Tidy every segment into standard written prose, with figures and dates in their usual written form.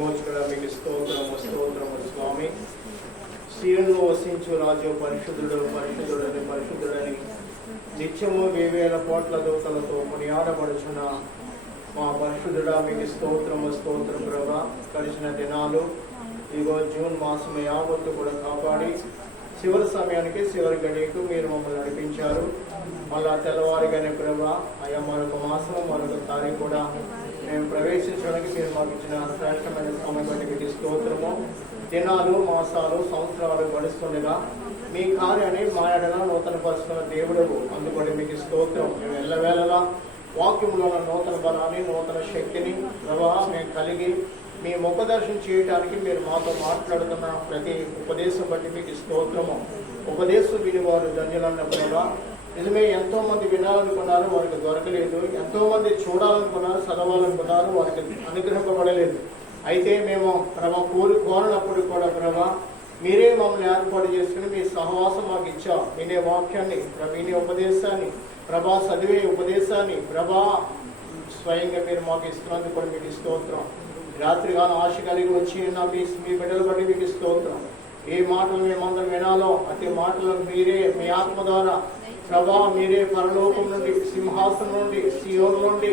విమోచకుడా మీకు స్తోత్రము స్తోత్రము స్వామి. సీయోనులో వసించు రాజు పరిశుద్ధుడు పరిశుద్ధుడని పరిశుద్ధుడని నిత్యము 1000 కోట్ల దూతలతో కొనియాడబడుచున్న మా పరిశుద్ధుడా మీకు స్తోత్రము స్తోత్రం ప్రభా. గడిచిన దినాలు ఇగో జూన్ మాసం యావత్తు కూడా కాపాడి చివరి సమయానికి చివరి గడియకు మీరు మమ్మల్ని నడిపించారు. మళ్ళా తెల్లవారిగానే ప్రభా అయ్యా మరొక మాసం మరొక తారీఖు కూడా మేము ప్రవేశించడానికి మీరు మాకు ఇచ్చిన శ్రేష్టమైన సమయం బట్టి మీకు స్తోత్రము. దినాలు మాసాలు సంవత్సరాలు గడుస్తుండగా మీ కార్యాన్ని మా ఎడల నూతన పరుస్తున్న దేవుడు అందుకని మీకు స్తోత్రం. మేము ఎల్లవేళలా వాక్యంలో నూతన బలాన్ని నూతన శక్తిని ప్రభా మేము కలిగి మీ ముఖదర్శనం చేయడానికి మీరు మాతో మాట్లాడుతున్న ప్రతి ఉపదేశం బట్టి మీకు స్తోత్రము. ఉపదేశం వినివారు ధన్యులన్న ప్రభా. నిజమే ఎంతో మంది వినాలనుకున్నారు, వారికి దొరకలేదు. ఎంతో మంది చూడాలనుకున్నారు, చదవాలనుకున్నారు, వారికి అనుగ్రహింపబడలేదు. అయితే మేము ప్రభా కోరినప్పుడు కూడా ప్రభా మీరే మమ్మల్ని ఏర్పాటు చేసుకుని మీ సహవాసం మాకు ఇచ్చావు. వినే వాక్యాన్ని వినే ఉపదేశాన్ని ప్రభా చదివే ఉపదేశాన్ని ప్రభా స్వయంగా మీరు మాకు ఇస్తున్నందుకు కూడా మీకు స్తోత్రం. రాత్రిగాను ఆశ కలిగి వచ్చి మీ బిడ్డలు బట్టి మీకు స్తోత్రం. ఏ మాటలు మేమందరం వినాలో అతి మాటలు మీరే మీ ఆత్మ ద్వారా ప్రభా మీరే పరలోకం నుండి సింహాసనం నుండి సియోను నుండి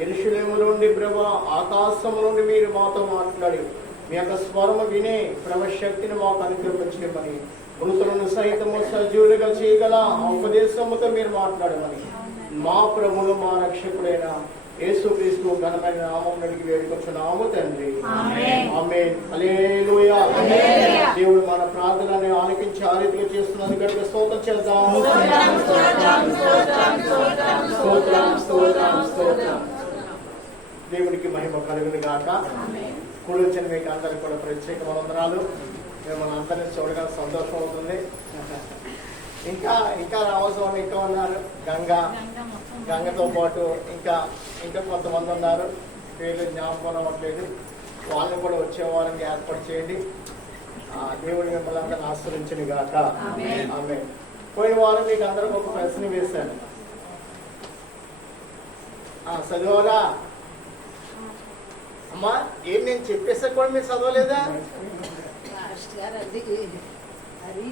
యెరూషలేము నుండి ప్రభా ఆకాశం నుండి మీరు మాతో మాట్లాడి మీ యొక్క స్వరము వినే ప్రభశక్తిని మాకు అనుగ్రహించమని మృతులను సహితము సజీవులుగా చేయగల ఆ ఉపదేశముతో మీరు మాట్లాడమని మా ప్రభువును మా రక్షకుడైన యేసుక్రీస్తు ఘనమైన నామం నడికి వేడుకొచ్చున్నాము తండ్రి. ఆమేన్. హల్లెలూయా. దేవుడు మన ప్రార్థనని ఆలకించి ఆ రీతిగా చేస్తున్నది కనుక స్తోత్రం చేద్దాం. దేవుడికి మహిమ కలుగును గాక. కూడి వచ్చిన మీకు అందరికి కూడా ప్రత్యేక వందనాలు. మిమ్మల్ని అందరినీ చూడగా సంతోషం అవుతుంది. ఇంకా ఇంకా రావాల్సిన వాళ్ళు ఇంకా ఉన్నారు. గంగతో పాటు ఇంకా కొంతమంది ఉన్నారు, పేర్లు జ్ఞాపకం అవ్వట్లేదు. వాళ్ళని కూడా వచ్చే వారంగా ఏర్పాటు చేయండి. దేవుడు మిమ్మల్ని అందరిని ఆశ్రయించను గాక. ఆమేన్. పోయిన వారం మీకు అందరికి ఒక ప్రశ్న వేశాను. చదివారా అమ్మా? ఏం నేను చెప్పేసా కూడా మీరు చదవలేదా? అది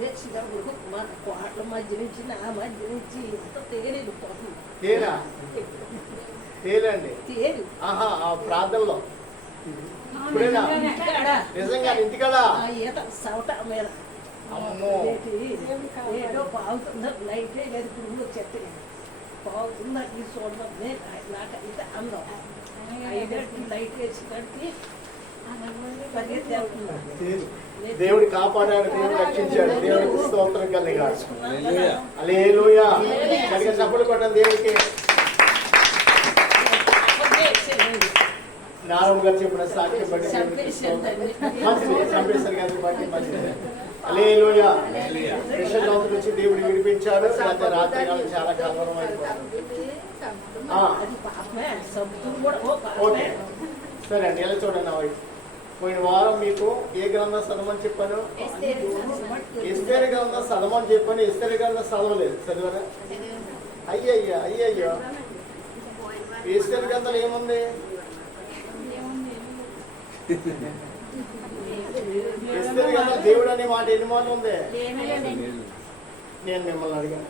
వచ్చినప్పుడు మన కోట్ల మధ్య నుంచి నా మధ్య నుంచి ఎంత తేలేదు తేలండి. ఆహా ఆ ప్రార్థనలో నిజంగా ఇంటికాడా సవట మీద ఏదో పావుతుందా లైటే లేదు. పురుగు చెత్త పావుతుందా ఈ చూడడం నాకైతే అందం లైట్ వేసి కట్టి దేవుడు కాపాడాడు, దేవుడు రక్షించాడు. దేవుడికి స్తోత్రం కలిగా. హల్లెలూయా. సరిగ్గా చప్పట్లు కొట్టండి దేవుడికి. నారమ్మ గారు చెప్పిన సాక్ష్యం బట్టి చంపేశారు గారిని బట్టి మంచిది. హల్లెలూయా. కృష్ణ లోపల నుంచి దేవుడు విడిపించాడు. రాత్రి కాలం చాలా కలవరం అయిపోయింది. ఓకే సరే అండి, ఎలా చూడండి. పోయిన వారం మీకు ఏ గ్రంథం చదవమని చెప్పాను? ఎస్తేరు గ్రంథం చదవమని చెప్పాను. ఎస్తేరు గ్రంథం చదవలేదు. చదివారా? అయ్యయ్యో ఎస్తేరు గ్రంథాలు ఏముంది? ఎస్తేరు గ్రంథం దేవుడు అనే మాట ఎన్ని మాటలు ఉంది? నేను మిమ్మల్ని అడిగాను.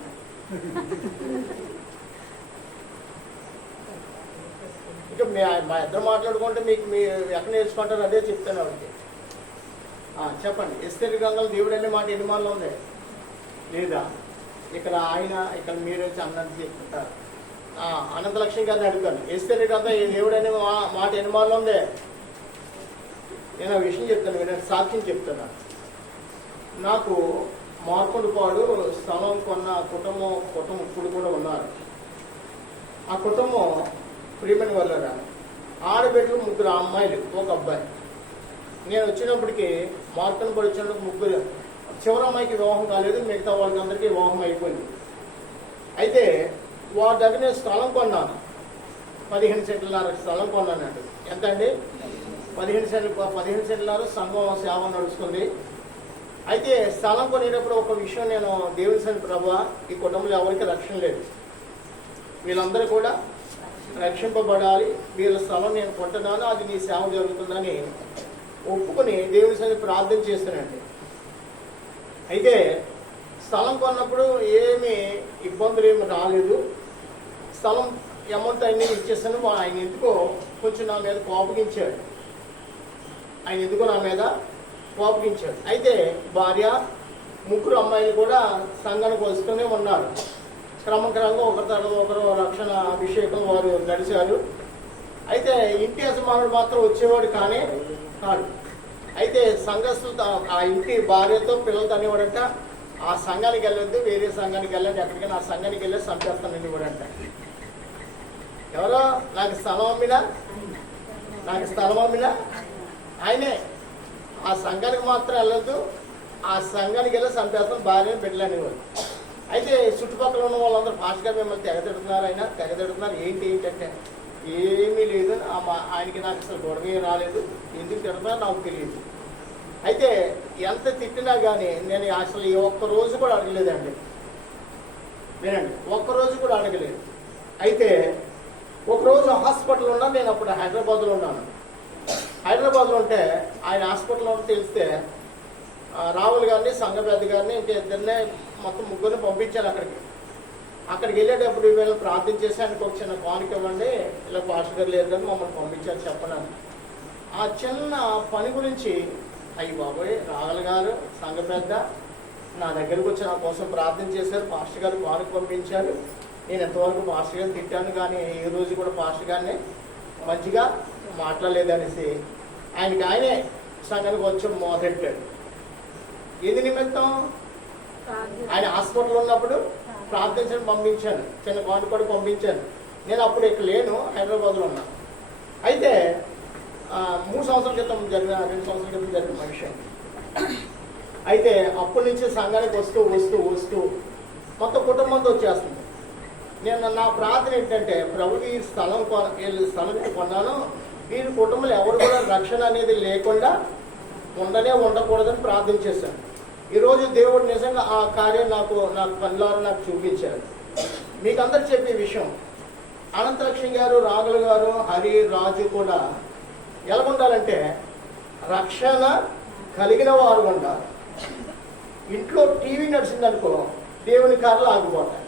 ఇక మా ఇద్దరు మాట్లాడుకుంటే మీకు మీ ఎక్కడ నేర్చుకుంటారు అదే చెప్తాను వాళ్ళకి. చెప్పండి. ఎస్తేరు గ్రంథాలు దేవుడు అనే మాట ఎన్ని మాటలు ఉంది? లేదా? ఇక్కడ ఇక్కడ మీరు వచ్చి అన్నది చెప్తుంటారు. అనంతలక్ష్మి గారిని అడుగుతాను. ఎస్తేరు గ్రంథం దేవుడు అనే మాట ఎన్ని మాటలు ఉంది? నేను ఆ విషయం చెప్తాను, నేను సాక్ష్యం చెప్తాను. నాకు మార్కొండపాడు స్థలం కొన్న కుటుంబం ఇప్పుడు కూడా ఉన్నారు. ఆ కుటుంబం ప్రియమని వాళ్ళరా ఆడబిడ్డలు 3 అమ్మాయిలు, 1 అబ్బాయి. నేను వచ్చినప్పటికీ మార్కొండపాడు వచ్చినప్పుడు 3 చివరి అమ్మాయికి వివాహం కాలేదు, మిగతా వాళ్ళందరికీ వివాహం అయిపోయింది. అయితే వారి దగ్గర నేను స్థలం కొన్నాను. 15 సెంట్లన్నర స్థలం కొన్నానండి. ఎంత అండి? 15 సెంట్లన్నర. సంఘం సేవ నడుస్తుంది. అయితే స్థలం కొనేటప్పుడు ఒక విషయం నేను దేవుని సన్ని ప్రభువా, ఈ కుటుంబంలో ఎవరికి రక్షణ లేదు, వీళ్ళందరూ కూడా రక్షింపబడాలి, వీళ్ళ స్థలం నేను కొంటున్నాను, అది నీ సేవ జరుగుతుందని ఒప్పుకొని దేవుని సన్ని ప్రార్థన చేస్తానండి. అయితే స్థలం కొన్నప్పుడు ఏమీ ఇబ్బందులు ఏమి రాలేదు. స్థలం అమౌంట్ అన్ని ఇచ్చేస్తాను. ఆయన ఎందుకో కొంచెం నా మీద కోపగించాడు. అయితే భార్య, ముగ్గురు అమ్మాయిలు కూడా సంఘానికి వస్తూనే ఉన్నారు. క్రమక్రమంగా ఒకరి తర్వాత ఒకరు రక్షణ అభిషేకం వారు గడిచారు. అయితే ఇంటి యజమానుడు మాత్రం వచ్చేవాడు కాదు. అయితే సంఘస్థులతో ఆ ఇంటి భార్యతో పిల్లలతో అనేవాడంట, ఆ సంఘానికి వెళ్ళొద్దు, వేరే సంఘానికి వెళ్ళండి, ఎక్కడికైనా ఆ సంఘానికి వెళ్ళి చంపేస్తాను అనేవాడంట. ఎవరో నాకు స్థలం అమ్మినా ఆయనే. ఆ సంఘానికి మాత్రం వెళ్ళొద్దు, ఆ సంఘానికి వెళ్ళి చంపేస్తాను భార్యను బిడ్డలు అనేవాడు. అయితే చుట్టుపక్కల ఉన్న వాళ్ళందరూ ఫాస్ట్గా మిమ్మల్ని తెగతిడుతున్నారు. ఏంటంటే ఏమీ లేదు, ఆయనకి నాకు అసలు గొడవ రాలేదు, ఎందుకు తిడుతున్నా నాకు తెలియదు. అయితే ఎంత తిట్టినా కానీ నేను అసలు ఒక్కరోజు కూడా అడగలేదండి. వినండి, ఒక్కరోజు కూడా అడగలేదు. అయితే ఒకరోజు హాస్పిటల్ ఉన్నా, నేను అప్పుడు హైదరాబాద్లో ఉన్నాను. హైదరాబాద్లో ఉంటే ఆయన హాస్పిటల్లో తెలిస్తే రాహుల్ గారిని, సంఘ పెద్ద గారిని, ఇంకా ఇద్దరినే మొత్తం ముగ్గురిని పంపించాను అక్కడికి వెళ్ళేటప్పుడు వీళ్ళని ప్రార్థన చేసి ఆయనకు ఒక చిన్న కానుక ఇవ్వండి, ఇలా పాస్టర్ గారు లేదు కానీ మమ్మల్ని పంపించారు చెప్పడానికి. ఆ చిన్న పని గురించి అయ్యి బాబోయ్, రాహుల్ గారు సంఘ పెద్ద నా దగ్గరకు వచ్చి నా కోసం ప్రార్థన చేశారు, పాస్టర్ గారు కానుక పంపించారు. నేను ఎంతవరకు పాస్టర్ గారిని తిట్టాను కానీ ఏ రోజు కూడా పాస్టర్ గారిని మంచిగా మాట్లాడలేదనేసి ఆయనే సంఘానికి వచ్చి మొదలెట్టాడు. ఏది నిమిత్తం? ఆయన హాస్పిటల్ ఉన్నప్పుడు ప్రార్థించడం పంపించాను, చిన్న కానుక కూడా పంపించాను. నేను అప్పుడు ఇక్కడ లేను, హైదరాబాద్లో ఉన్నా. అయితే 2 సంవత్సరాల క్రితం జరిగిన విషయం. అయితే అప్పటి నుంచి సంఘానికి వస్తూ మొత్తం కుటుంబంతో వచ్చేస్తుంది. నేను నా ప్రార్థన ఏంటంటే, ప్రభుకి ఈ స్థలం కొన్నాను, వీరి కుటుంబంలో ఎవరు కూడా రక్షణ అనేది లేకుండా ఉండకూడదని ప్రార్థన చేశాను. ఈరోజు దేవుడు నిజంగా ఆ కార్యం నాకు కళ్ళారా నాకు చూపించారు. మీకు అందరు చెప్పే విషయం, అనంతలక్ష్మి గారు, రాఘుల్ గారు, హరి, రాజు కూడా ఎలా ఉండాలంటే రక్షణ కలిగిన వారు ఉండాలి. ఇంట్లో టీవీ నడిచిందనుకో దేవుని కార్లు ఆగిపోతాయి.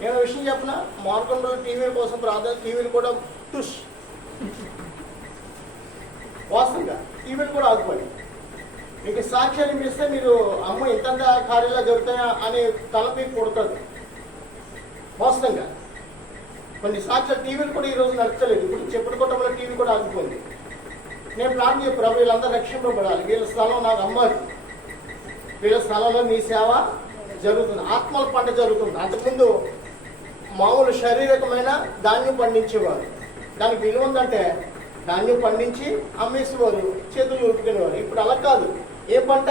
నేను విషయం చెప్పిన, మార్గంలో టీవీల కోసం ప్రార్థన, టీవీలు కూడా టుష్ వాస్తవంగా టీవీలు కూడా ఆగిపోయి. మీకు సాక్ష్యాన్ని ఇస్తే మీరు అమ్మ ఇంత కార్యాలు జరుగుతాయా అనే తల మీకు కొడుతుంది. వాస్తవంగా కొన్ని సాక్ష్యాలు టీవీలు కూడా ఈరోజు నడచలేదు. ఇప్పుడు చెప్పుడు కుటుంబంలో టీవీ కూడా ఆగిపోయింది. నేను ప్లాన్ చెప్పాను, వీళ్ళందరూ రక్షింపబడాలి, వీళ్ళ స్థలం నాకు అమ్మాలి, వీళ్ళ స్థలంలో నీ సేవ జరుగుతుంది, ఆత్మల పంట జరుగుతుంది. అంతకుముందు మామూలు శారీరకమైన ధాన్యం పండించేవారు. దానికి విలువ ఉందంటే ధాన్యం పండించి అమ్మేసేవారు, చేతులు ఉట్టుకునేవారు. ఇప్పుడు అలా కాదు. ఏ పంట?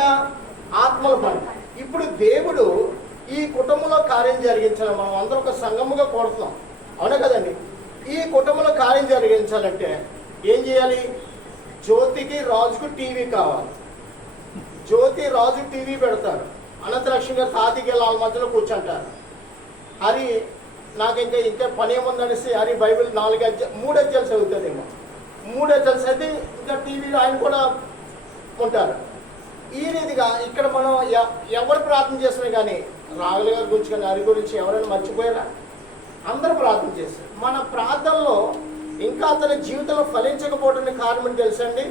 ఆత్మల పంట. ఇప్పుడు దేవుడు ఈ కుటుంబంలో కార్యం జరిగించాలి. మనం అందరూ ఒక సంఘముగా కోరుతున్నాం, అవునా కదండి? ఈ కుటుంబంలో కార్యం జరిగించాలంటే ఏం చేయాలి? జ్యోతికి, రాజుకు టీవీ కావాలి. జ్యోతి, రాజు టీవీ పెడతారు. అనంతలక్ష్మి గారు తాతికి వాళ్ళ మధ్యలో కూర్చుంటారు. హరి నాకు ఇంకా పని ఏముందనేసి హరి బైబిల్ 3 అధ్యాయాలు చదువుతుందేమో. 3 అధ్యాయాలు చదివి ఇంకా టీవీలో ఆయన కూడా ఉంటారు. ఈ రీతిగా ఇక్కడ మనం ఎవరు ప్రార్థన చేస్తున్నాం కానీ రాఘుల గారి గురించి కానీ హరి గురించి ఎవరైనా మర్చిపోయారా? అందరూ ప్రార్థన చేస్తారు. మన ప్రార్థనలో ఇంకా అతని జీవితంలో ఫలించకపోవడానికి కారణం తెలుసండి.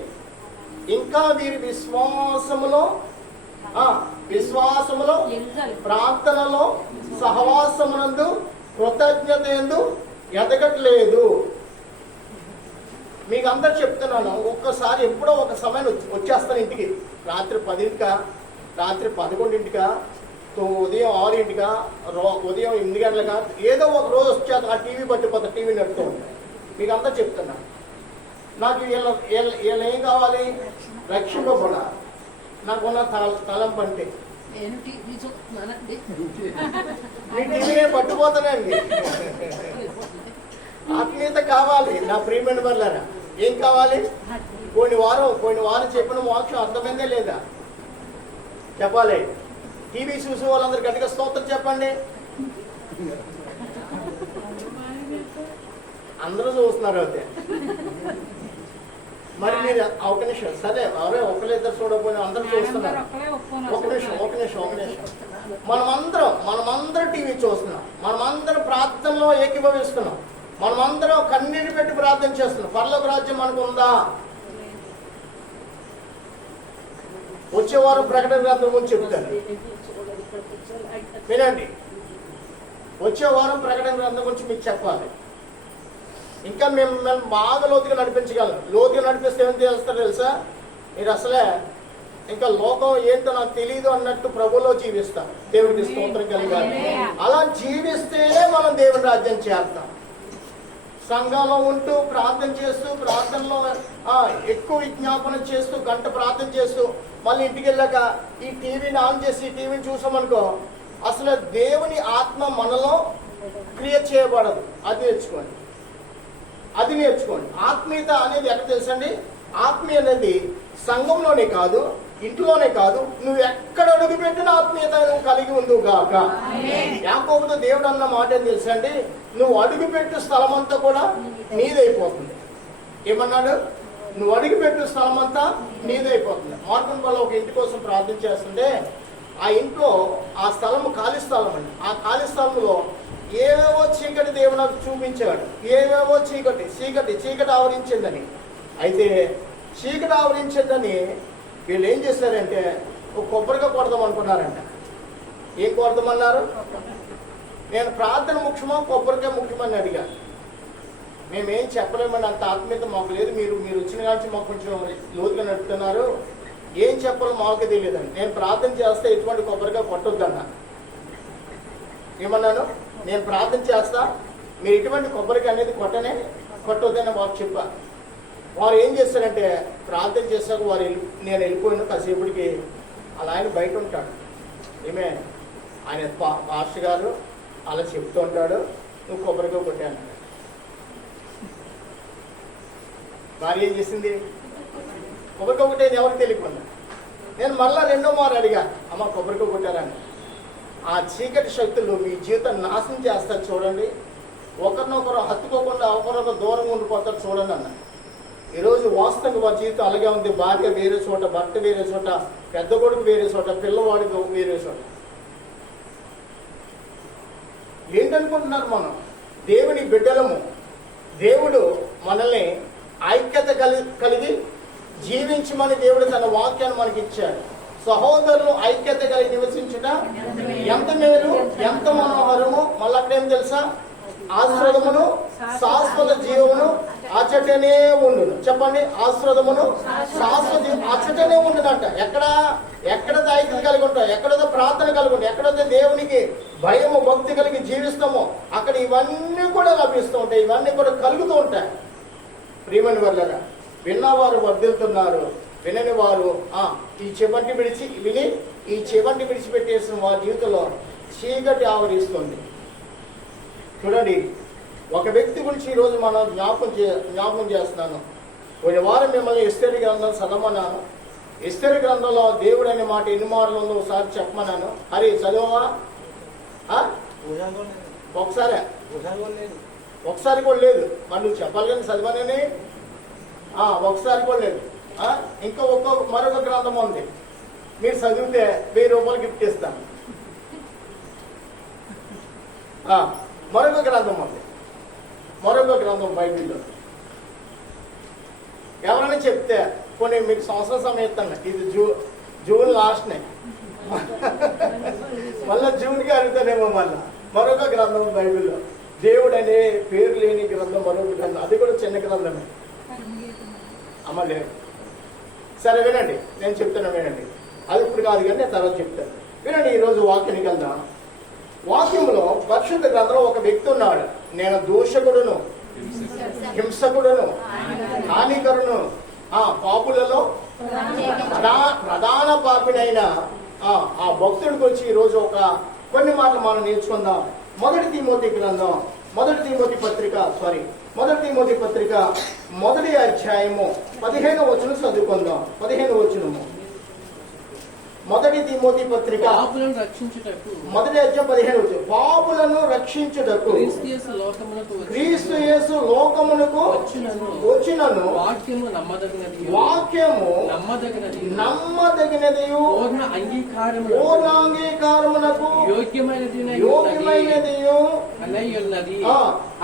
ఇంకా వీరి విశ్వాసములో ప్రార్థనలో సహవాసమునందు కృతజ్ఞత యందు ఎదగట్లేదు. మీకు అందరు చెప్తున్నాను, ఒక్కసారి ఎప్పుడో ఒక సమయం వచ్చేస్తాను ఇంటికి. రాత్రి 10ంటికా, రాత్రి 11ంటికా, ఉదయం 6ంటికా, ఉదయం 8 గంటలకా, ఏదో ఒక రోజు వచ్చేది ఆ టీవీ పట్టిపోతా, టీవీ నడుతూ ఉంటాయి. మీకు అంతా చెప్తున్నాను, నాకు వీళ్ళ ఏం కావాలి? రక్షింపబడాలి. నాకున్న తలంపు అంటే మీ టీవీనే పట్టుపోతానండి. ఆత్మీయత కావాలి నా ప్రియమైన వాళ్ళారా. ఏం కావాలి? పోయిన వారం చెప్పిన వాక్యం అర్థమైందే లేదా చెప్పాలి. టీవీ చూసే వాళ్ళందరూ గట్టిగా స్తోత్రం చెప్పండి. అందరూ చూస్తున్నారు అయితే. మరి మీరు ఒక నిమిషం, సరే అవే ఒకరిద్దరు చూడకపోయినా అందరూ చూస్తున్నారు. ఒక నిమిషం. మనమందరం టీవీ చూస్తున్నాం, మనమందరం ప్రార్థనలో ఏకీభవిస్తున్నాం, మనమందరం కన్నీరు పెట్టి ప్రార్థన చేస్తున్నాం. పరలోక రాజ్యం మనకు ఉందా? వచ్చే వారం ప్రకటన గ్రంథం గురించి చెప్తాను, వినండి. వచ్చే వారం ప్రకటన గ్రంథం గురించి మీకు చెప్పాలి. ఇంకా మేము బాగా లోతుగా నడిపించగలం. లోతుగా నడిపిస్తే ఏం చేస్తారో తెలుసా? మీరు అసలే ఇంకా లోకం ఏంటో నాకు తెలియదు అన్నట్టు ప్రభులో జీవిస్తాం. దేవుడికి స్తోత్రం కలిగాలి. అలా జీవిస్తే మనం దేవుని రాజ్యం చేస్తాం. సంఘంలో ఉంటూ ప్రార్థన చేస్తూ, ప్రార్థనలో ఎక్కువ విజ్ఞాపన చేస్తూ, గంట ప్రార్థన చేస్తూ, మళ్ళీ ఇంటికి వెళ్ళాక ఈ టీవీని ఆన్ చేసి టీవీని చూసామనుకో, అసలు దేవుని ఆత్మ మనలో క్రియేట్ చేయబడదు. అది నేర్చుకోండి. ఆత్మీయత అనేది ఎక్కడ తెలుసండి? ఆత్మీయ అనేది సంఘంలోనే కాదు, ఇంట్లోనే కాదు, నువ్వు ఎక్కడ అడుగు పెట్టిన ఆత్మీయత నువ్వు కలిగి ఉందువు గాక. యాకోబుతో దేవుడు అన్న మాట ఏం తెలుసండి? నువ్వు అడుగుపెట్టు స్థలం అంతా కూడా నీదైపోతుంది. ఏమన్నాడు? నువ్వు అడుగుపెట్టు స్థలం అంతా నీదైపోతుంది. మార్గం వల్ల ఒక ఇంటి కోసం ప్రార్థన చేస్తుంటే ఆ ఇంట్లో ఆ స్థలం ఖాళీ స్థలం అండి. ఆ ఖాళీ స్థలంలో ఏవేవో చీకటి దేవుడు నాకు చూపించాడు. ఏవేవో చీకటి ఆవరించిందని. అయితే చీకటి ఆవరించిందని వీళ్ళు ఏం చేశారంటే ఒక కొబ్బరిగా కొడదాం అనుకున్నారంట. ఏం కొడదామన్నారు? నేను ప్రార్థన ముఖ్యమా కొబ్బరికాయ ముఖ్యమని అడిగాను. మేమేం చెప్పలేమని, అంత ఆత్మీయత మాకు లేదు. మీరు వచ్చిన కానీ మాకు కొంచెం లోతుగా నడుపుతున్నారు, ఏం చెప్పాలో మాకు తెలియదండి. నేను ప్రార్థన చేస్తే ఎటువంటి కొబ్బరికాయ కొట్టొద్దన్నా. ఏమన్నాను? నేను ప్రార్థన చేస్తా, మీరు ఎటువంటి కొబ్బరికాయ అనేది కొట్టొద్దని వారు చెప్పా. వారు ఏం చేస్తారంటే ప్రార్థన చేశాక నేను వెళ్ళిపోయిన కాసేపటికి అలా ఆయన బయట ఉంటాడు. ఆయన పాస్టర్ గారు అలా చెప్తూ ఉంటాడు, నువ్వు కొబ్బరికాయ కొట్టాను. భార్య ఏం చేసింది? కొబ్బరికాయ కొట్టేది ఎవరికి తెలియకుండా. నేను మళ్ళా రెండో మారు అడిగా, అమ్మ కొబ్బరికాయ కొట్టారని. ఆ చీకటి శక్తులు మీ జీవితాన్ని నాశనం చేస్తారు చూడండి. ఒకరినొకరు హత్తుకోకుండా ఒకరొకరు దూరంగా ఉండిపోతారు చూడండి అన్న. ఈరోజు వాస్తవంగా వారి జీవితం అలాగే ఉంది. భార్య వేరే చోట, భర్త వేరే చోట, పెద్ద కొడుకు వేరే చోట, పిల్లవాడికి వేరే చోట. ఏంటనుకుంటున్నారు? మనం దేవుని బిడ్డలము. దేవుడు మనల్ని ఐక్యత కలిగి జీవించమని దేవుడు తన వాక్యాన్ని మనకి ఇచ్చాడు. సహోదరులు ఐక్యత కలిగి నివసించుట ఎంత మేలు, ఎంత మనోహరము. మళ్ళీ అక్కడేం తెలుసా? ఆశ్రదమును శాశ్వత జీవమును అచటనే ఉండును. చెప్పండి, ఆశ్రదమును శాశ్వత అచటనే ఉండునంట. ఎక్కడ ఐక్యత కలిగి ఉంటాం, ఎక్కడైతే ప్రార్థన కలిగి ఉంటాం, ఎక్కడైతే దేవునికి భయము భక్తి కలిగి జీవిస్తామో అక్కడ ఇవన్నీ కూడా లభిస్తూ ఉంటాయి, ఇవన్నీ కూడా కలుగుతూ ఉంటాయి. ప్రియమైన వాళ్ళరా, విన్నవారు వర్ధిల్లుతున్నారు, వినని వారు ఈ చెవంటి విడిచిపెట్టేసిన వారి జీవితంలో చీకటి ఆవరిస్తుంది. చూడండి, ఒక వ్యక్తి గురించి ఈరోజు మనం జ్ఞాపకం చేస్తున్నాను. పోయిన వారం మిమ్మల్ని ఎస్తేరు గ్రంథం చదవమన్నాను. ఎస్తేరు గ్రంథంలో దేవుడు అనే మాట ఎన్ని మార్లు ఉందో ఒకసారి చెప్పమన్నాను. హరి చదవవా? ఒకసారి కూడా లేదు. మరి నువ్వు చెప్పాలి కానీ చదవనని. ఒకసారి కూడా లేదు. ఇంకా మరొక గ్రంథం ఉంది, మీరు చదివితే 1000 రూపాయలు గిఫ్ట్ ఇస్తాను. మరొక గ్రంథం ఉంది, మరొక గ్రంథం బైబిల్లో. ఎవరైనా చెప్తే కొన్ని మీకు సంవత్సరం సమయం ఇస్తాను. ఇది జూన్ లాస్ట్నే, మళ్ళీ జూన్కి అడుగుతానేమో. మరొక గ్రంథం బైబిల్లో, దేవుడు అనే పేరు లేని గ్రంథం, మరొక గ్రంథం. అది కూడా చిన్న గ్రంథమే. అమ్మ లేదు. సరే వినండి, నేను చెప్తాను వినండి. అది ఇప్పుడు కాదు కానీ నేను తర్వాత చెప్తాను. వినండి, ఈరోజు వాక్యానికి వెళ్దాం. వాక్యంలో పరిశుద్ధ గ్రంథంలో ఒక వ్యక్తి ఉన్నాడు. నేను దూషకుడును, హింసకుడును, హానికరును, పాపులలో ప్రధాన పాపినైన ఆ భక్తుడి గురించి ఈరోజు కొన్ని మాటలు మనం నేర్చుకుందాం. మొదటి తిమోతి పత్రిక మొదటి అధ్యాయము 15వ వచనం చదువుకుందాం. 15వ వచనము. మొదటి తిమోతి పత్రిక పాపులను రక్షించుటకు 1:15 పాపులను రక్షించుటకు క్రీస్తు యేసు లోకమునకు క్రీస్తు యేసు లోకమునకు వచ్చినను వాక్యము నమ్మదగినది నమ్మదగినది పూర్ణ అంగీకారము పూర్ణాంగీకారమునకు యోగ్యమైనది అన్నది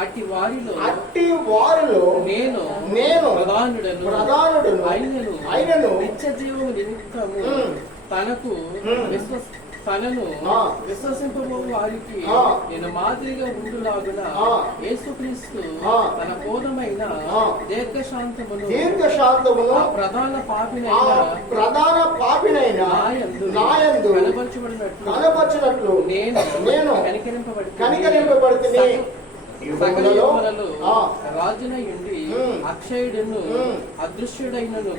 అట్టి వారిలో నేను ప్రధానుడను అయినను నిత్య జీవము నిమిత్తము తనను విశ్వసింపబో వారికి నేను మాదిరిగా ఉండులాగున యేసుక్రీస్తు తన పూర్ణమైన దీర్ఘశాంతమును ప్రధాన పాపినైన నాయందు కనబరచినట్లు నేను కనికరింపబడుతుని రాజునయుండి అక్షయుడును అదృశ్యుడైనను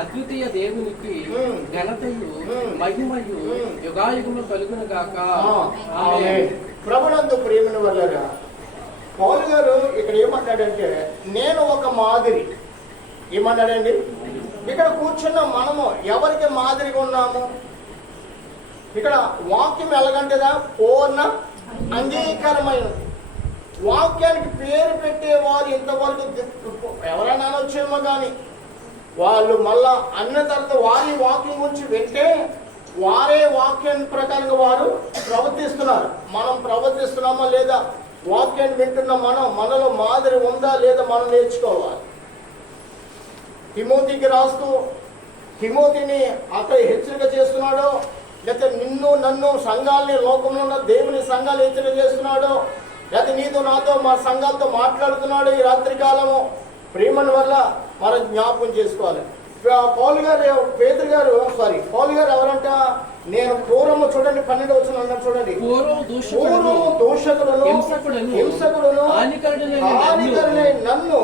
అద్వితీయ దేవునికి ఘనతయు మహిమయు యుగాయుగము కలుగును గాక. ప్రభునందు ప్రేమను వల్ల పౌలు గారు ఇక్కడ ఏమన్నాడంటే నేను ఒక మాదిరి ఏమన్నాడండి. ఇక్కడ కూర్చున్న మనము ఎవరికి మాదిరిగా ఉన్నాము? ఇక్కడ వాక్యం ఎలాగంటేదా పూర్ణ అంగీకారమైన వాక్యానికి పేరు పెట్టేవారు ఇంతవరకు ఎవరైనా అనొచ్చేమో కానీ వాళ్ళు మళ్ళా అన్న తర్వాత వారి వాక్యం గురించి వింటే వారే వాక్యం ప్రకారంగా వారు ప్రవర్తిస్తున్నారు. మనం ప్రవర్తిస్తున్నామా లేదా? వాక్యాన్ని వింటున్న మనలో మాదిరి ఉందా లేదా మనం నేర్చుకోవాలి. తిమోతికి రాస్తూ తిమోతిని అక్కడ హెచ్చరిక చేస్తున్నాడో లేకపోతే నిన్ను నన్ను సంఘాలని లోకంలో ఉన్న దేవుని సంఘాలు హెచ్చరిక చేస్తున్నాడో లేకపోతే నీతో నాతో మా సంఘాలతో మాట్లాడుతున్నాడు ఈ రాత్రి కాలము ప్రేమను వల్ల మనం జ్ఞాపకం చేసుకోవాలి. పౌలు గారు పౌలు గారు ఎవరంట? నేను పూర్వము చూడండి 12 వచనం అన్నారు చూడండి. పూర్వము దూషకులను హింసకులను హానికరులైన నన్ను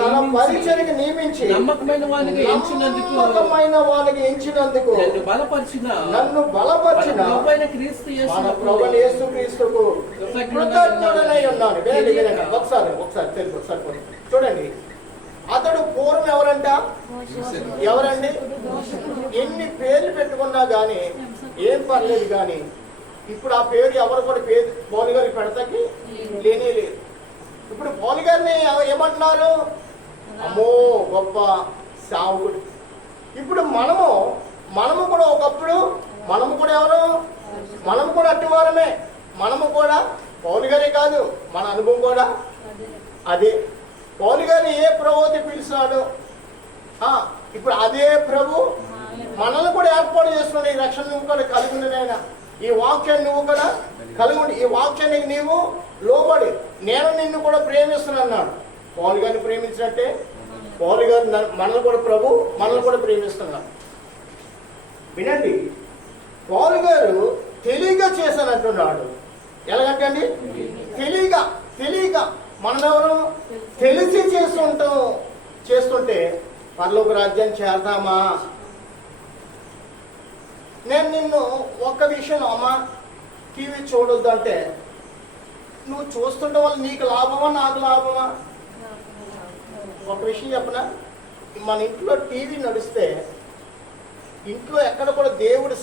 తన పరిచర్యకు నియమించి నమ్మకమైన వానికి ఎంచినందుకు నన్ను బలపరిచిన మన ప్రభువైన యేసుక్రీస్తుకు కృతజ్ఞుడనై ఉన్నాను. ఒకసారి చూడండి. అతడు పూర్వం ఎవరండి? ఎన్ని పేర్లు పెట్టుకున్నా గానీ ఏం పర్లేదు కానీ ఇప్పుడు ఆ పేరు ఎవరు కూడా పేరు పౌలు గారికి పెడతాకి లేనే లేదు. ఇప్పుడు పౌలు గారిని ఏమంటున్నారు? అమ్మో గొప్ప సావుకుడు. ఇప్పుడు మనము కూడా ఒకప్పుడు మనము కూడా ఎవరు? మనము కూడా అట్టివారమే. మనము కూడా పౌలు గారే కాదు, మన అనుభవం కూడా అదే. పౌలు గారిని ఏ ప్రభువుతో పిలిచాడు? ఇప్పుడు అదే ప్రభు మనల్ని కూడా ఏర్పాటు చేసుకుని ఈ రక్షణ నువ్వు కూడా కలిగి ఉండేనా? ఈ వాక్యాన్ని నువ్వు కూడా కలిగి ఉండి ఈ వాక్యానికి నీవు లోబడి నేను నిన్ను కూడా ప్రేమిస్తున్నాడు. పౌలు గారిని ప్రేమించినట్టే పౌలు గారు మనల్ని కూడా ప్రభు మనల్ని కూడా ప్రేమిస్తున్నాడు. వినండి, పౌలు గారు తెలియగా చేశానంటున్నాడు. ఎలాగంటే అండి తెలియక మనమెవరు తెలిసి చేస్తుంటే పరలోక రాజ్యం చేరదామా? నేను నిన్ను ఒక్క విషయం అమ్మా టీవీ చూడొద్దు అంటే నువ్వు చూస్తుంటే వల్ల నీకు లాభమా నాకు లాభమా? ఒక విషయం చెప్పనా, మన ఇంట్లో టీవీ నడిస్తే ఇంట్లో ఎక్కడ కూడా దేవుడు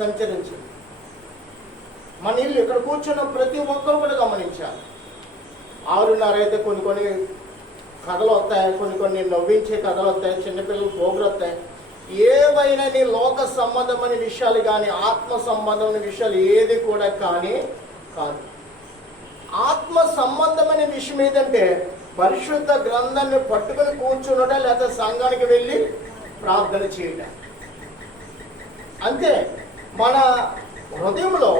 సంచరించు. మన ఇల్లు ఇక్కడ కూర్చున్న ప్రతి ఒక్కరు కూడా గమనించాలి. 6:30 అయితే కొన్ని కథలు వస్తాయి, కొన్ని నవ్వించే కథలు వస్తాయి, చిన్నపిల్లలు పోగులు వస్తాయి. ఏవైనా నీ లోక సంబంధమైన విషయాలు కానీ ఆత్మ సంబంధమైన విషయాలు ఏది కూడా కానీ కాదు. ఆత్మ సంబంధమైన విషయం ఏదంటే పరిశుద్ధ గ్రంథాన్ని పట్టుకొని కూర్చున్నట లేదా సంఘానికి వెళ్ళి ప్రార్థన చేయడం అంతే. మన హృదయంలో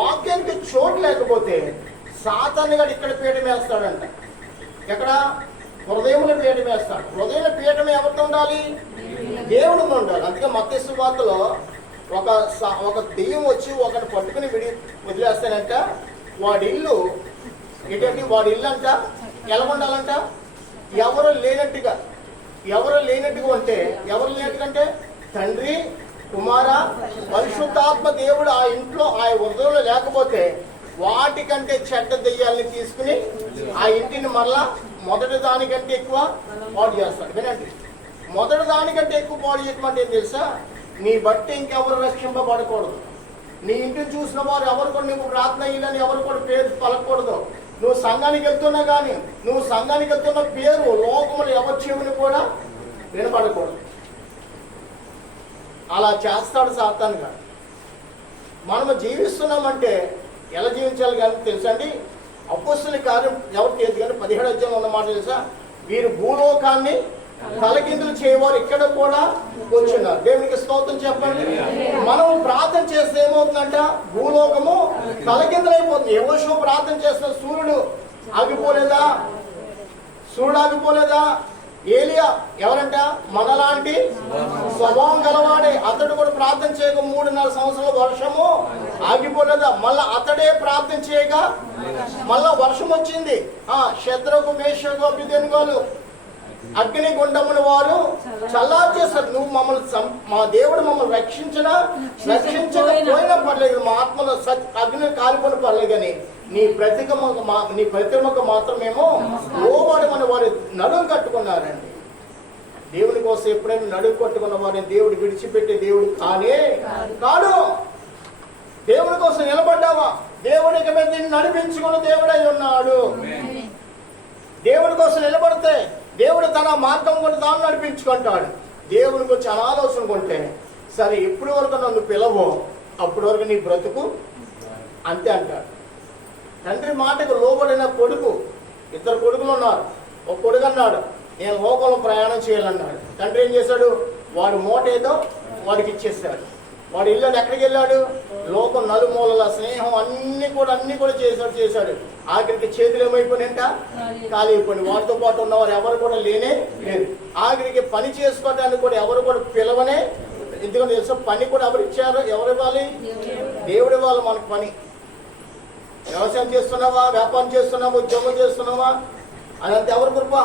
వాక్యానికి చోటు లేకపోతే సాతాను గారు ఇక్కడ పీఠం వేస్తాడంట. ఎక్కడ? హృదయంలో పీఠం వేస్తాడు. హృదయంలో పీఠం ఎవరితో ఉండాలి? దేవుడు ఉండాలి. అందుకే మత్తయి సువార్తలో ఒక దెయ్యం వచ్చి ఒకటి పట్టుకుని వదిలేస్తానంట. వాడి ఇల్లు అంట ఎలా ఉండాలంట? ఎవరు లేనట్టుగా అంటే ఎవరు లేనట్టుగా తండ్రి కుమార పరిశుద్ధాత్మ దేవుడు ఆ ఇంట్లో ఆ హృదయంలో లేకపోతే వాటికంటే చెడ్డ దెయ్యాలని తీసుకుని ఆ ఇంటిని మళ్ళా మొదటి దానికంటే ఎక్కువ పాడు చేస్తాడు. వినండి, మొదటి దానికంటే ఎక్కువ పాడు చేయమంటే ఏం తెలుసా? నీ బట్టి ఇంకెవరు రక్షింపబడకూడదు. నీ ఇంటిని చూసిన వారు ఎవరు కూడా నీకు ప్రార్థన ఇల్లని ఎవరు కూడా పేరు పలకూడదు. నువ్వు సంఘానికి వెళ్తున్నా కానీ నువ్వు సంఘానికి వెళ్తున్న పేరు లోకములు ఎవరి చెవిని కూడా వినబడకూడదు. అలా చేస్తాడు సాతాను గారు. మనము జీవిస్తున్నామంటే ఎలా జీవించాలి కానీ తెలుసండి. అపోస్తుల కార్యం ఎవరు చేతి కానీ 17వ అధ్యాయంలో ఉన్న మాట తెలుసా, వీరు భూలోకాన్ని తలకిందులు చేయవారు ఇక్కడ కూడా కూర్చున్నారు. దేవునికి స్తోత్రం చెప్పండి. మనం ప్రార్థన చేస్తే ఏమవుతుందంట, భూలోకము తలకిందులైపోతుంది. యెహోషువ ప్రార్థన చేస్తే సూర్యుడు ఆగిపోలేదా? సూర్యుడు ఆగిపోలేదా? ఏలియా ఎవరంట, మనలాంటి స్వభావం గలవాడే. అతడు కూడా ప్రార్థన చేయక 3.5 సంవత్సరాల వర్షము ఆగిపోలేదా? మళ్ళా అతడే ప్రార్థన చేయగా మళ్ళా వర్షం వచ్చింది. శద్రకు మేషకు అభిధేనుగాలు అగ్ని గుండమును వారు చల్లారు చేస్తారు. నువ్వు మమ్మల్ని మా దేవుడు మమ్మల్ని రక్షించకపోయినా పర్లేదు, మా ఆత్మలో అగ్ని కాలిపోయిన పర్లేదు, కానీ నీ ప్రతిమకు మాత్రమేమో లోబడమని వారు నడుము కట్టుకున్నారండి. దేవుని కోసం ఎప్పుడైనా నడుము కట్టుకున్న వారిని దేవుడు విడిచిపెట్టే దేవుడు కానే కాడు. దేవుని కోసం నిలబడ్డావా, దేవుడికి మీద నడిపించుకున్న దేవుడై ఉన్నాడు. దేవుడి కోసం నిలబడితే దేవుడు తన మార్గం కూడా తాను నడిపించుకుంటాడు. దేవుని గురించి ఆలోచన కొంటే సరే ఎప్పటి వరకు నన్ను పిలవో అప్పటి వరకు నీ బ్రతుకు అంతే అంటాడు. తండ్రి మాటకు లోబడిన కొడుకు, 2 కొడుకులు ఉన్నారు. ఒక కొడుకు అన్నాడు నేను లోకంలో ప్రయాణం చేయాలన్నాడు. తండ్రి ఏం చేశాడు, వాడు మూట ఏదో వాడికి ఇచ్చేసాడు. వాడు ఇల్లు ఎక్కడికి వెళ్ళాడు, లోకం నలుమూలల స్నేహం అన్ని కూడా చేశాడు. ఆఖరికి చేతులు ఏమైపోయినంట, ఖాళీ అయిపోయింది. వాటితో పాటు ఉన్నవారు ఎవరు కూడా లేనే లేదు. ఆఖరికి పని చేసుకోవడానికి కూడా ఎవరు కూడా పిలవనే. ఎందుకంటే తెలుసు, పని కూడా ఎవరు ఇచ్చారు, ఎవరు ఇవ్వాలి, దేవుడి వాళ్ళు మనకు పని. వ్యవసాయం చేస్తున్నావా, వ్యాపారం చేస్తున్నావా, ఉద్యోగం చేస్తున్నావా, అదంతా ఎవరి కృప,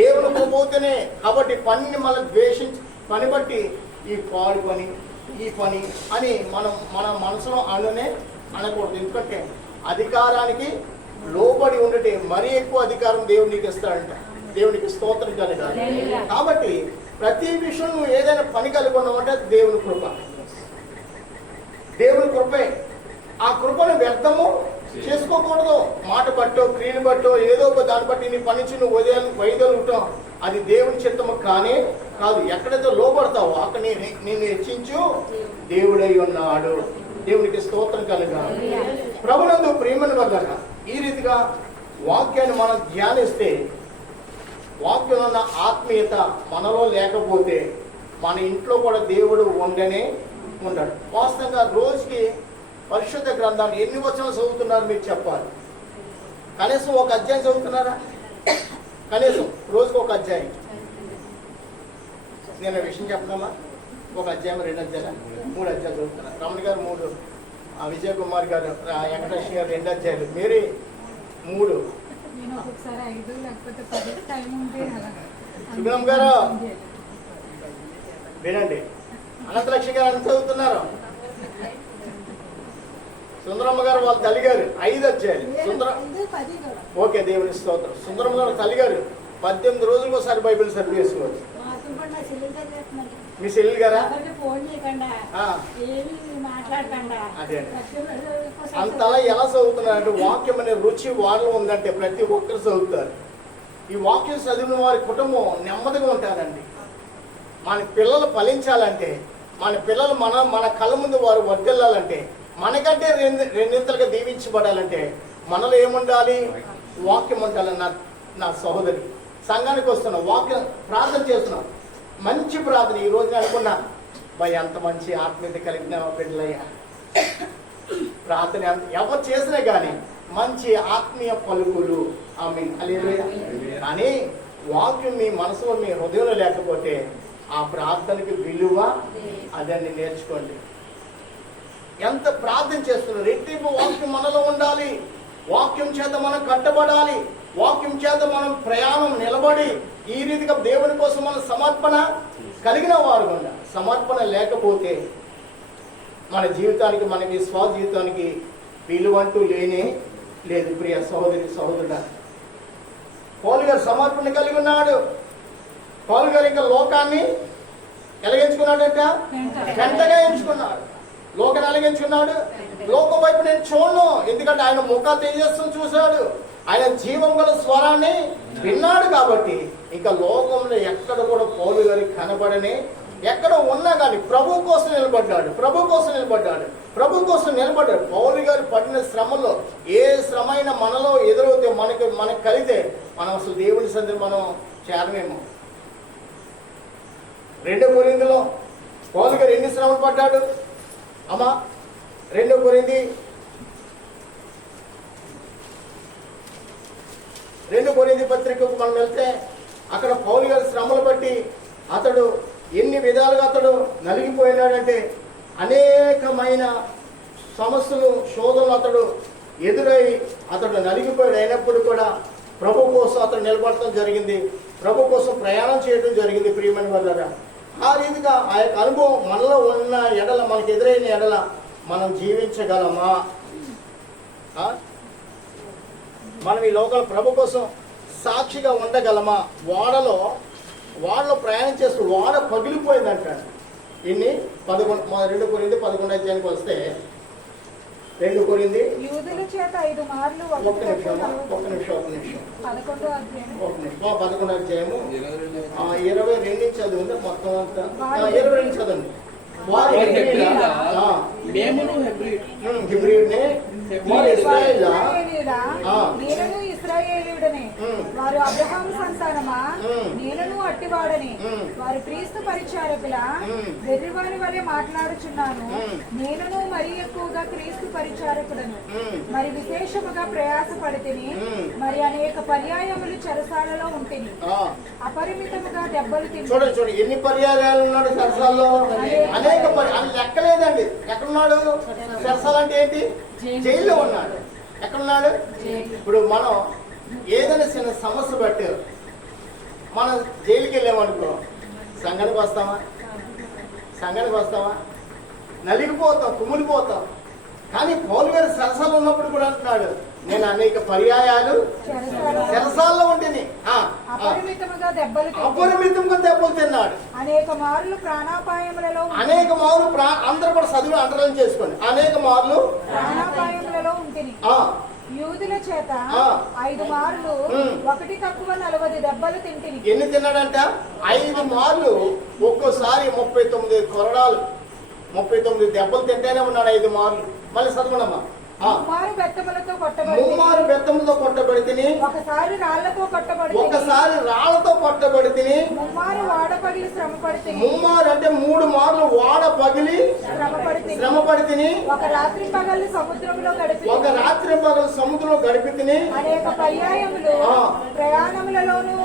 దేవుని కృప అవుతేనే. కాబట్టి పనిని మనం ద్వేషించి పని బట్టి ఈ పాడు పని ఈ పని అని మన మనసులో అనకూడదు. ఎందుకంటే అధికారానికి లోబడి ఉండటే మరీ ఎక్కువ అధికారం దేవునికి ఇస్తాడంట. దేవునికి స్తోత్రం కలగాలి. కాబట్టి ప్రతి విషయం నువ్వు ఏదైనా పని కలిగి ఉన్నావంటే దేవుని కృప, దేవుని కృపే. ఆ కృపను వ్యర్థము చేసుకోకూడదు. మాట బట్టో క్రియను బట్టో ఏదో ఒక దాన్ని బట్టి నీ పనిచి నువ్వు వైదొలుగుతాం, అది దేవుని చిత్తము కానే కాదు. ఎక్కడైతే లోబడతావో అక్కడ నేను హెచ్చించు దేవుడై ఉన్నాడు. దేవునికి స్తోత్రం కలగాలి. ప్రభునందు ప్రియమైన వల్ల ఈ రీతిగా వాక్యాన్ని మనం ధ్యానిస్తే, వాక్యంలో ఉన్న ఆత్మీయత మనలో లేకపోతే మన ఇంట్లో కూడా దేవుడు ఉండడు. వాస్తవంగా రోజుకి పరిశుద్ధ గ్రంథాన్ని ఎన్ని వచనాలు చదువుతున్నారు మీరు చెప్పాలి. కనీసం ఒక అధ్యాయం చదువుతున్నారా? కనీసం రోజుకు ఒక అధ్యాయం. నేను విషయం చెప్పనమ్మా, ఒక అధ్యాయం, 2 అధ్యాయాలు, 3 అధ్యాయాలు చదువుతున్నారు. రమణ గారు 3, విజయ్ కుమార్ గారు, వెంకటేష్ గారు 2 అధ్యాయాలు, మీరే 3. సుగం గారు వినండి. అనంతలక్ష్మి గారు ఎంత చదువుతున్నారు? సుందరమ్మ గారు వాళ్ళ తల్లి గారు 5 అధ్యాయాలు. ఓకే, దేవుని స్తోత్రం. సుందరమ్మ గారు తల్లి గారు 18 రోజులకు ఒకసారి బైబిల్ సర్వ్ చేసుకోవచ్చు. మీ సెల్లు గారా? అదే అంతలా ఎలా చదువుతున్నారంటే వాక్యం అనే రుచి వారిలో ఉందంటే ప్రతి ఒక్కరు చదువుతారు. ఈ వాక్యం చదివిన వారి కుటుంబం నెమ్మదిగా ఉంటారండి. మన పిల్లలు ఫలించాలంటే, మన పిల్లలు మన కళ్ళ ముందు వారు వర్ధిల్లాలంటే, మనకంటే రెండింతలుగా దీవించబడాలంటే మనలో ఏముండాలి? వాక్యం ఉండాలి. నా సహోదరి సంఘానికి వస్తున్నాం, వాక్యం ప్రార్థన చేస్తున్నాం, మంచి ప్రార్థన. ఈ రోజు అనుకున్నా భయ అంత మంచి ఆత్మీయత కలిగిన బిడ్డలయ్యా, ప్రార్థన ఎవరు చేసినా కానీ మంచి ఆత్మీయ పలుకులు. ఆమేన్, హల్లెలూయా. కానీ వాక్యం మీ మనసులో మీ హృదయంలో లేకపోతే ఆ ప్రార్థనకి విలువ అదని నేర్చుకోండి. ఎంత ప్రార్థన చేస్తున్నారు, రెట్టింపు వాక్యం మనలో ఉండాలి. వాక్యం చేత మనం కట్టబడాలి. వాక్యం చేత మనం ప్రయాణం నిలబడి ఈ రీతిగా దేవుని కోసం మనం సమర్పణ కలిగిన వారు ఉండాలి. సమర్పణ లేకపోతే మన జీవితానికి, మన విశ్వాస జీవితానికి విలువంటూ లేనే లేదు. ప్రియ సహోదరి సహోదరుడా, పౌలు గారు సమర్పణ కలిగి ఉన్నాడు. పౌలు గారు ఇంకా లోకాన్ని ఎలాగెంచుకున్నాడంట? పెంటగా ఎంచుకున్నాడు. లోకం ఎలాగెంచుకున్నాడు? లోకం వైపు నేను చూడను, ఎందుకంటే ఆయన ముఖ తేజస్సును చూశాడు, ఆయన జీవం గల స్వరాన్ని విన్నాడు. కాబట్టి ఇంకా లోకంలో ఎక్కడ కూడా పౌలు గారికి కనబడని, ఎక్కడ ఉన్నా కానీ ప్రభు కోసం నిలబడ్డాడు, ప్రభు కోసం నిలబడ్డాడు, ప్రభు కోసం నిలబడ్డాడు. పౌలు గారు పడిన శ్రమలో ఏ శ్రమ అయినా మనలో ఎదురవుతే మనకు కలిగితే మనం అసలు దేవుని సన్నిధిని మనం చేరమేమో. 2 కొరింథీలో పౌలు గారు ఎన్ని శ్రమలు పడ్డాడు అమ్మా? 2 కొరింథీ పత్రికకు మనం వెళ్తే అక్కడ పౌలు గారి శ్రమలు బట్టి అతడు ఎన్ని విధాలుగా అతడు నలిగిపోయినాడంటే, అనేకమైన సమస్యలు శోధనలు అతడు ఎదురై అతడు నలిగిపోయాడు. అయినప్పుడు కూడా ప్రభు కోసం అతడు నిలబడటం జరిగింది, ప్రభు కోసం ప్రయాణం చేయడం జరిగింది. ప్రియమైన వాళ్ళరా, ఆ రీతిగా ఆ యొక్క అనుభవం మనలో ఉన్న ఎడల, మనకు ఎదురైన ఎడల మనం జీవించగలమా? మనం ఈ లోకంలో ప్రభు కోసం సాక్షిగా ఉండగలమా? వాడలో ప్రయాణం చేస్తూ వాడ పగిలిపోయిందంటాడు. ఇన్ని 2 కొరింథీ 11 అధ్యాయానికి వస్తే 2 కొరింథీ యూదుల చేత 5 మార్లు ఒక్క నిమిషం 11 అధ్యాయము 22 నుంచి చదువుంది. మొత్తం అంతా 22 చదవండి. నేనను ఇశ్రాయేలీయుడనే, వారు అబ్రహాము సంతానమా, నేనను అట్టివాడని, వారు క్రీస్తు పరిచారకుల వెర్రివారి వలె మాట్లాడుచున్నాను. నేనను మరీ ఎక్కువగా క్రీస్తు పరిచారకుడను, మరి విశేషముగా ప్రయాసపడితిని, మరి అనేక పర్యాయములు చెరసాలలో ఉంటిని, అపరిమితముగా దెబ్బలు తిని. చూడండి ఎన్ని పర్యాయాలు ఉన్నాడు చెరసాల్లో, అనేక లెక్కలేదండి. ఎక్కడున్నాడు? చెరసాల అంటే ఏంటి? జైల్లో ఉన్నాడు. ఎక్కడున్నాడు? ఇప్పుడు మనం ఏదైనా చిన్న సమస్య బట్టి మనం జైలుకి వెళ్ళామనుకో, సంఘానికి వస్తామా? నలిగిపోతాం, కుమిలిపోతాం. కానీ పౌలు గారు చెరసాల్లో ఉన్నప్పుడు కూడా అంటున్నాడు, నేను అనేక పర్యాయాలు చెరసాల్లో ఉంటేనే అపరిమితముగా దెబ్బలు తిన్నాడు. అనేక మార్లు ప్రాణాపాయములలో అందరూ కూడా చదువు అండర్లైన్ చేసుకోండి. అనేక మార్లు ప్రాణాపాయములలో ఉంటుంది. యూదుల చేత 5 మార్లు 1 తక్కువ 40 దెబ్బలు తింటిని. ఎన్ని తిన్నాడంట? 5 మార్లు. ఒక్కోసారి 39 కొరడాలు, 39 దెబ్బలు తింటేనే ఉన్నాడు 5 మార్లు. మళ్ళీ చదవడమ్మా. 3 బెత్తములతో కొట్టబడితిని, ఒకసారి రాళ్లతో కొట్టబడితిని, 3 వాడ పగిలి శ్రమపడితిని. 3 అంటే 3 మార్లు వాడ పగిలి శ్రమపడితిని. ఒక రాత్రి పగలు సముద్రంలో గడిపితిని. అనేక పర్యాయములు ప్రయాణములలోను,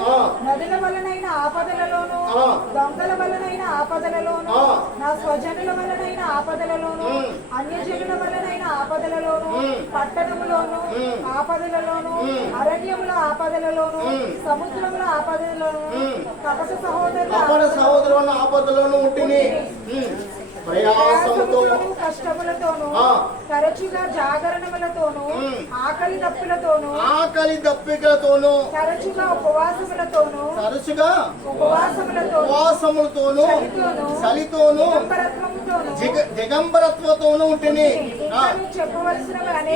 నదుల వలనైన ఆపదలలోను, దొంగల వలనైన ఆపదలలోను, నా స్వజనుల వలనైన ఆపదలలోను, అన్యజనుల వలనైన ఆపదలలోను, పట్టణములోను ఆపదలలోను, అరణ్యముల ఆపదలలోను, సముద్రముల ఆపదలలోను, కపట సహోదరుల ఆపదలోను ఉంటుంది. ప్రయాసముతోను, కష్టములతోను, తరచుగా జాగరణములతోను, ఆకలి దప్పికలతోను, తరచుగా ఉపవాసములతోను, చలితోను, దిగంబరత్వతోను ఉంటుంది.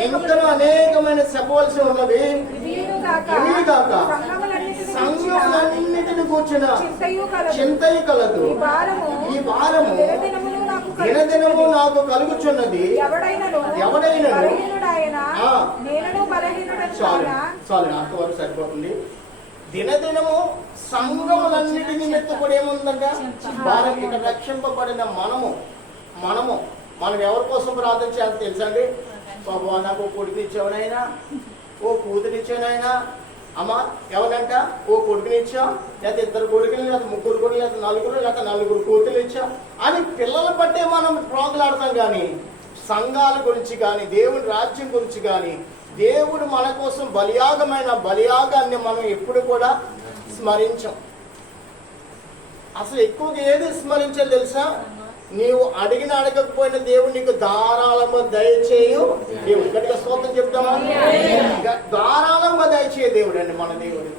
ఇంకా అనేకమైన చెప్పవలసి ఉన్నవి. సంఘములన్నిటిని కూర్చున్న చింతయు కలదు. ఈ భారము దినదినము నాకు కలుగుచున్నది. చాలు అంతవరకు సరిపోతుంది. దినదినము సంఘములన్నిటినీ మెత్తుకొని ఏముందంట? భారం. ఇక్కడ రక్షింపబడిన మనం ఎవరి కోసం ప్రార్థన చేయాలి తెలుసండి? బాబు నాకు కొడుకునిచ్చావనైనా, ఓ కూతురిచ్చానైనా, అమ్మా ఎవరంట? ఓ కొడుకునిచ్చా, లేకపోతే 2 కొడుకులు, లేకపోతే 3 కొడుకులు, లేకపోతే 4, లేకపోతే 4 కూతురు ఇచ్చా అని పిల్లల బట్టే మనం ప్రోగులాడతాం. కానీ సంఘాల గురించి కానీ, దేవుని రాజ్యం గురించి కానీ, దేవుడు మన కోసం బలియాగాన్ని మనం ఎప్పుడు కూడా స్మరించాం. అసలు ఎక్కువగా ఏది స్మరించాలి తెలుసా? నీవు అడగకపోయిన దేవుడు నీకు ధారాళంగా దయచేయు దేవుడు. గట్టిగా స్తోత్రం చెప్తామా? ధారాళంగా దయచేయ దేవుడు అండి మన దేవుడు.